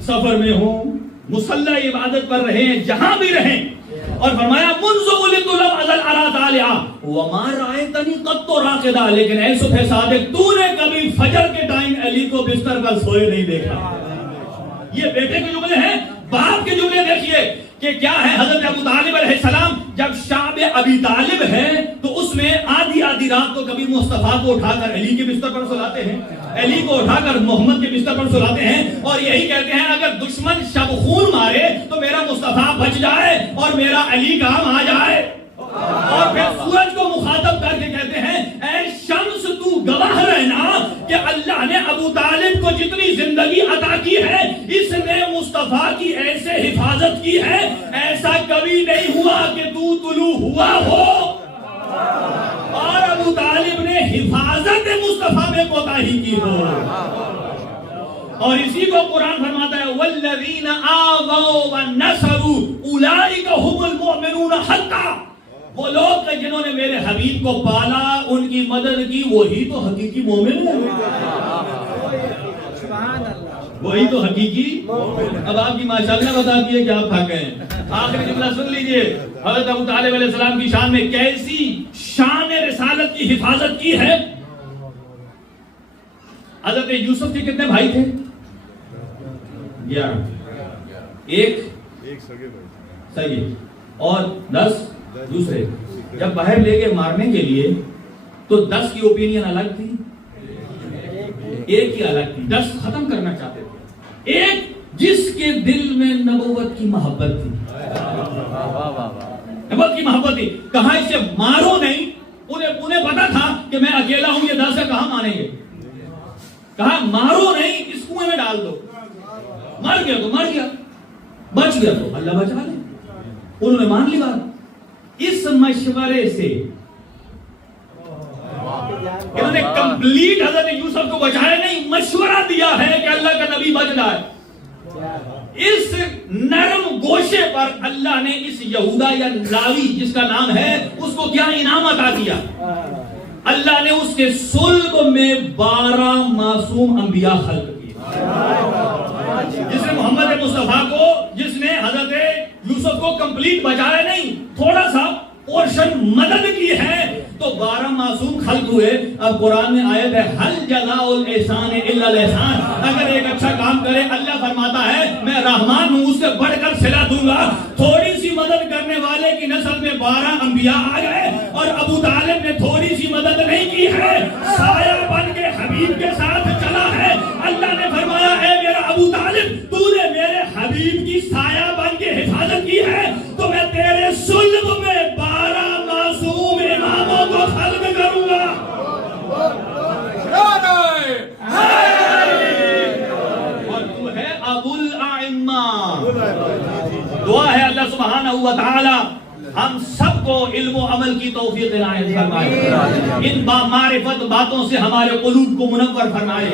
سفر میں ہوں، مصلی عبادت پر رہیں، جہاں بھی رہیں۔ اور فرمایا منذ ولدت لم ازل ارا طالعا وما رأیتنی قط راقدا، لیکن اے صبح صادق تو نے کبھی فجر کے ٹائم علی کو بستر پر سوئے نہیں دیکھا۔ یہ بیٹے کے جملے ہیں. باپ کے جملے دیکھیے کہ کیا ہے. حضرت ابو طالب علیہ السلام جب شعب ابی طالب ہے تو اس میں آدھی رات کو کبھی مصطفیٰ کو اٹھا کر علی کے بستر پر سلاتے ہیں, علی کو اٹھا کر محمد کے بستر پر سلاتے ہیں, اور یہی کہتے ہیں اگر دشمن شب خون مارے تو میرا مصطفیٰ بچ جائے اور میرا علی کام آ جائے. اور پھر سورج کو مخاطب کر کے کہتے ہیں اے شمس تو گواہ رہنا کہ اللہ نے ابو طالب کو جتنی زندگی عطا کی ہے اس نے مصطفیٰ کی ایسے حفاظت کی ہے ایسا کبھی نہیں ہوا کہ تو طلوع ہوا ہو. اور ابو طالب نے حفاظت مصطفیٰ میں کوتاہی کی ہو. اور اسی کو قرآن فرماتا ہے والذین آووا ونصروا اولئک هم المؤمنون حقا. وہ لوگ جنہوں نے میرے حبیب کو پالا, ان کی مدد کی, وہی تو حقیقی مومن ہے. وہی تو حقیقی. اب آپ کی ماشاءاللہ بتا دیے کہ آپ تھک گئے. آخری جملہ سن لیجئے. حضرت ابو طالب علیہ السلام کی شان میں کیسی شان رسالت کی حفاظت کی ہے. حضرت یوسف کے کتنے بھائی تھے؟ 11. ایک صحیح اور 10 دوسرے. جب باہر لے کے مارنے کے لیے تو 10 کی اوپینین الگ تھی, ایک کی الگ تھی. 10 ختم کرنا چاہتے تھے, ایک جس کے دل میں نبوت کی محبت تھی. نبوت کی محبت تھی. کہا اسے مارو نہیں, انہیں پتا تھا کہ میں اکیلا ہوں, یہ 10 کہاں مانیں گے. کہا مارو نہیں, اس کنویں میں ڈال دو. مر گیا تو مر گیا, بچ گیا تو اللہ بچا لے. انہوں نے مان لی بات. اس مشورے سے انہوں نے کمپلیٹ حضرت یوسف کو بچایا نہیں, مشورہ دیا ہے کہ اللہ کا نبی بچ جائے. اس نرم گوشے پر اللہ نے اس یہودا یا لاوی جس کا نام ہے اس کو کیا انعام عطا کیا. اللہ نے اس کے صلب میں 12 معصوم انبیاء خلق کیے. جس نے محمد مصطفیٰ کو, جس نے حضرت یوسف کو کمپلیٹ بچایا نہیں, تھوڑا سا پورشن مدد کی ہے, تو 12 معصوم خلق ہوئے. اب قرآن میں آیت ہے حل جزاء الاحسان الا الاحسان. اگر ایک اچھا کام کرے اللہ فرماتا ہے میں رحمان ہوں, اس سے بڑھ کر صلہ دوں گا. تھوڑی سی مدد کرنے والے کی نسل میں 12 انبیاء آ گئے, اور ابو طالب نے تھوڑی سی مدد نہیں کی ہے, سایہ بن کے حبیب کے ساتھ چلا ہے. اللہ نے فرمایا اے میرا ابو طالب, تو نے میرے حبیب کی سایہ بن کے حفاظت کی ہے, تو میں تیرے صلب میں 12 معصوم اماموں کو خلق کروں گا. اور تو ہے ابو الائمہ. دعا ہے اللہ سبحانہ و تعالی ہم سب کو علم و عمل کی توفیق عنایت فرمائے, ان معرفت باتوں سے ہمارے قلوب کو منور فرمائے,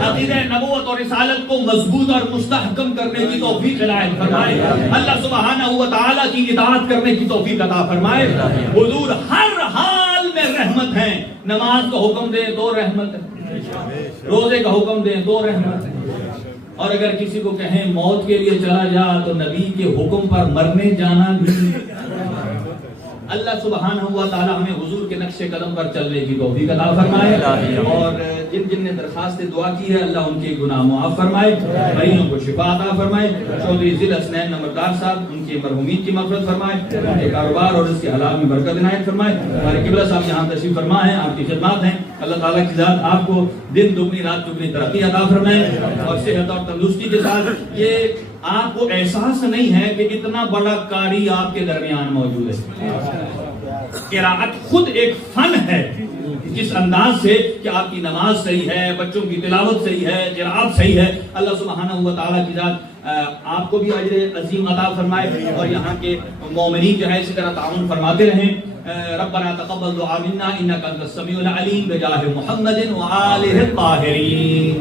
عقیدہ نبوت اور رسالت کو مضبوط اور مستحکم کرنے کی توفیق عنایت فرمائے. اللہ سبحانہ و تعالی کی اطاعت کرنے کی توفیق عطا فرمائے. حضور ہر حال میں رحمت ہیں. نماز کا حکم دیں تو رحمت ہے, روزے کا حکم دیں تو رحمت ہے, اور اگر کسی کو کہیں موت کے لیے چلا جا تو نبی کے حکم پر مرنے جانا بھی. اللہ سبحانہ و تعالی ہمیں حضور کے نقش قدم پر چلنے کی توفیق عطا فرمائے, اور جن جن نے درخواست دعا کی ہے اللہ ان کے گناہ معاف فرمائے, مریضوں کو شفا عطا فرمائے. چودھری ذی الحسنین نمبردار صاحب ان کی مرحومین کی مغفرت فرمائے, ان کے کاروبار اور اس کے حالات میں برکت عنایت فرمائے. ہمارے قبلہ صاحب یہاں تشریف فرما ہیں, آپ کی خدمات ہیں. اللہ تعالیٰ کی ذات آپ کو دن دگنی رات چگنی ترقی عطا فرمائے, اور صحت اور تندرستی کے ساتھ. یہ آپ کو احساس نہیں ہے کہ اتنا بڑا قاری آپ کے درمیان موجود ہے. قراءت خود ایک فن ہے, کس انداز سے کہ آپ کی نماز صحیح ہے, بچوں کی تلاوت صحیح ہے, قراءت صحیح ہے. اللہ سبحانہ و تعالیٰ کی ذات آپ کو بھی اجر عظیم عطا فرمائے, اور یہاں کے مومنین جو ہے اسی طرح تعاون فرماتے رہیں. ربنا تقبل دعاء منا انك انت السميع العليم بجاه محمد وآله الطاهرين.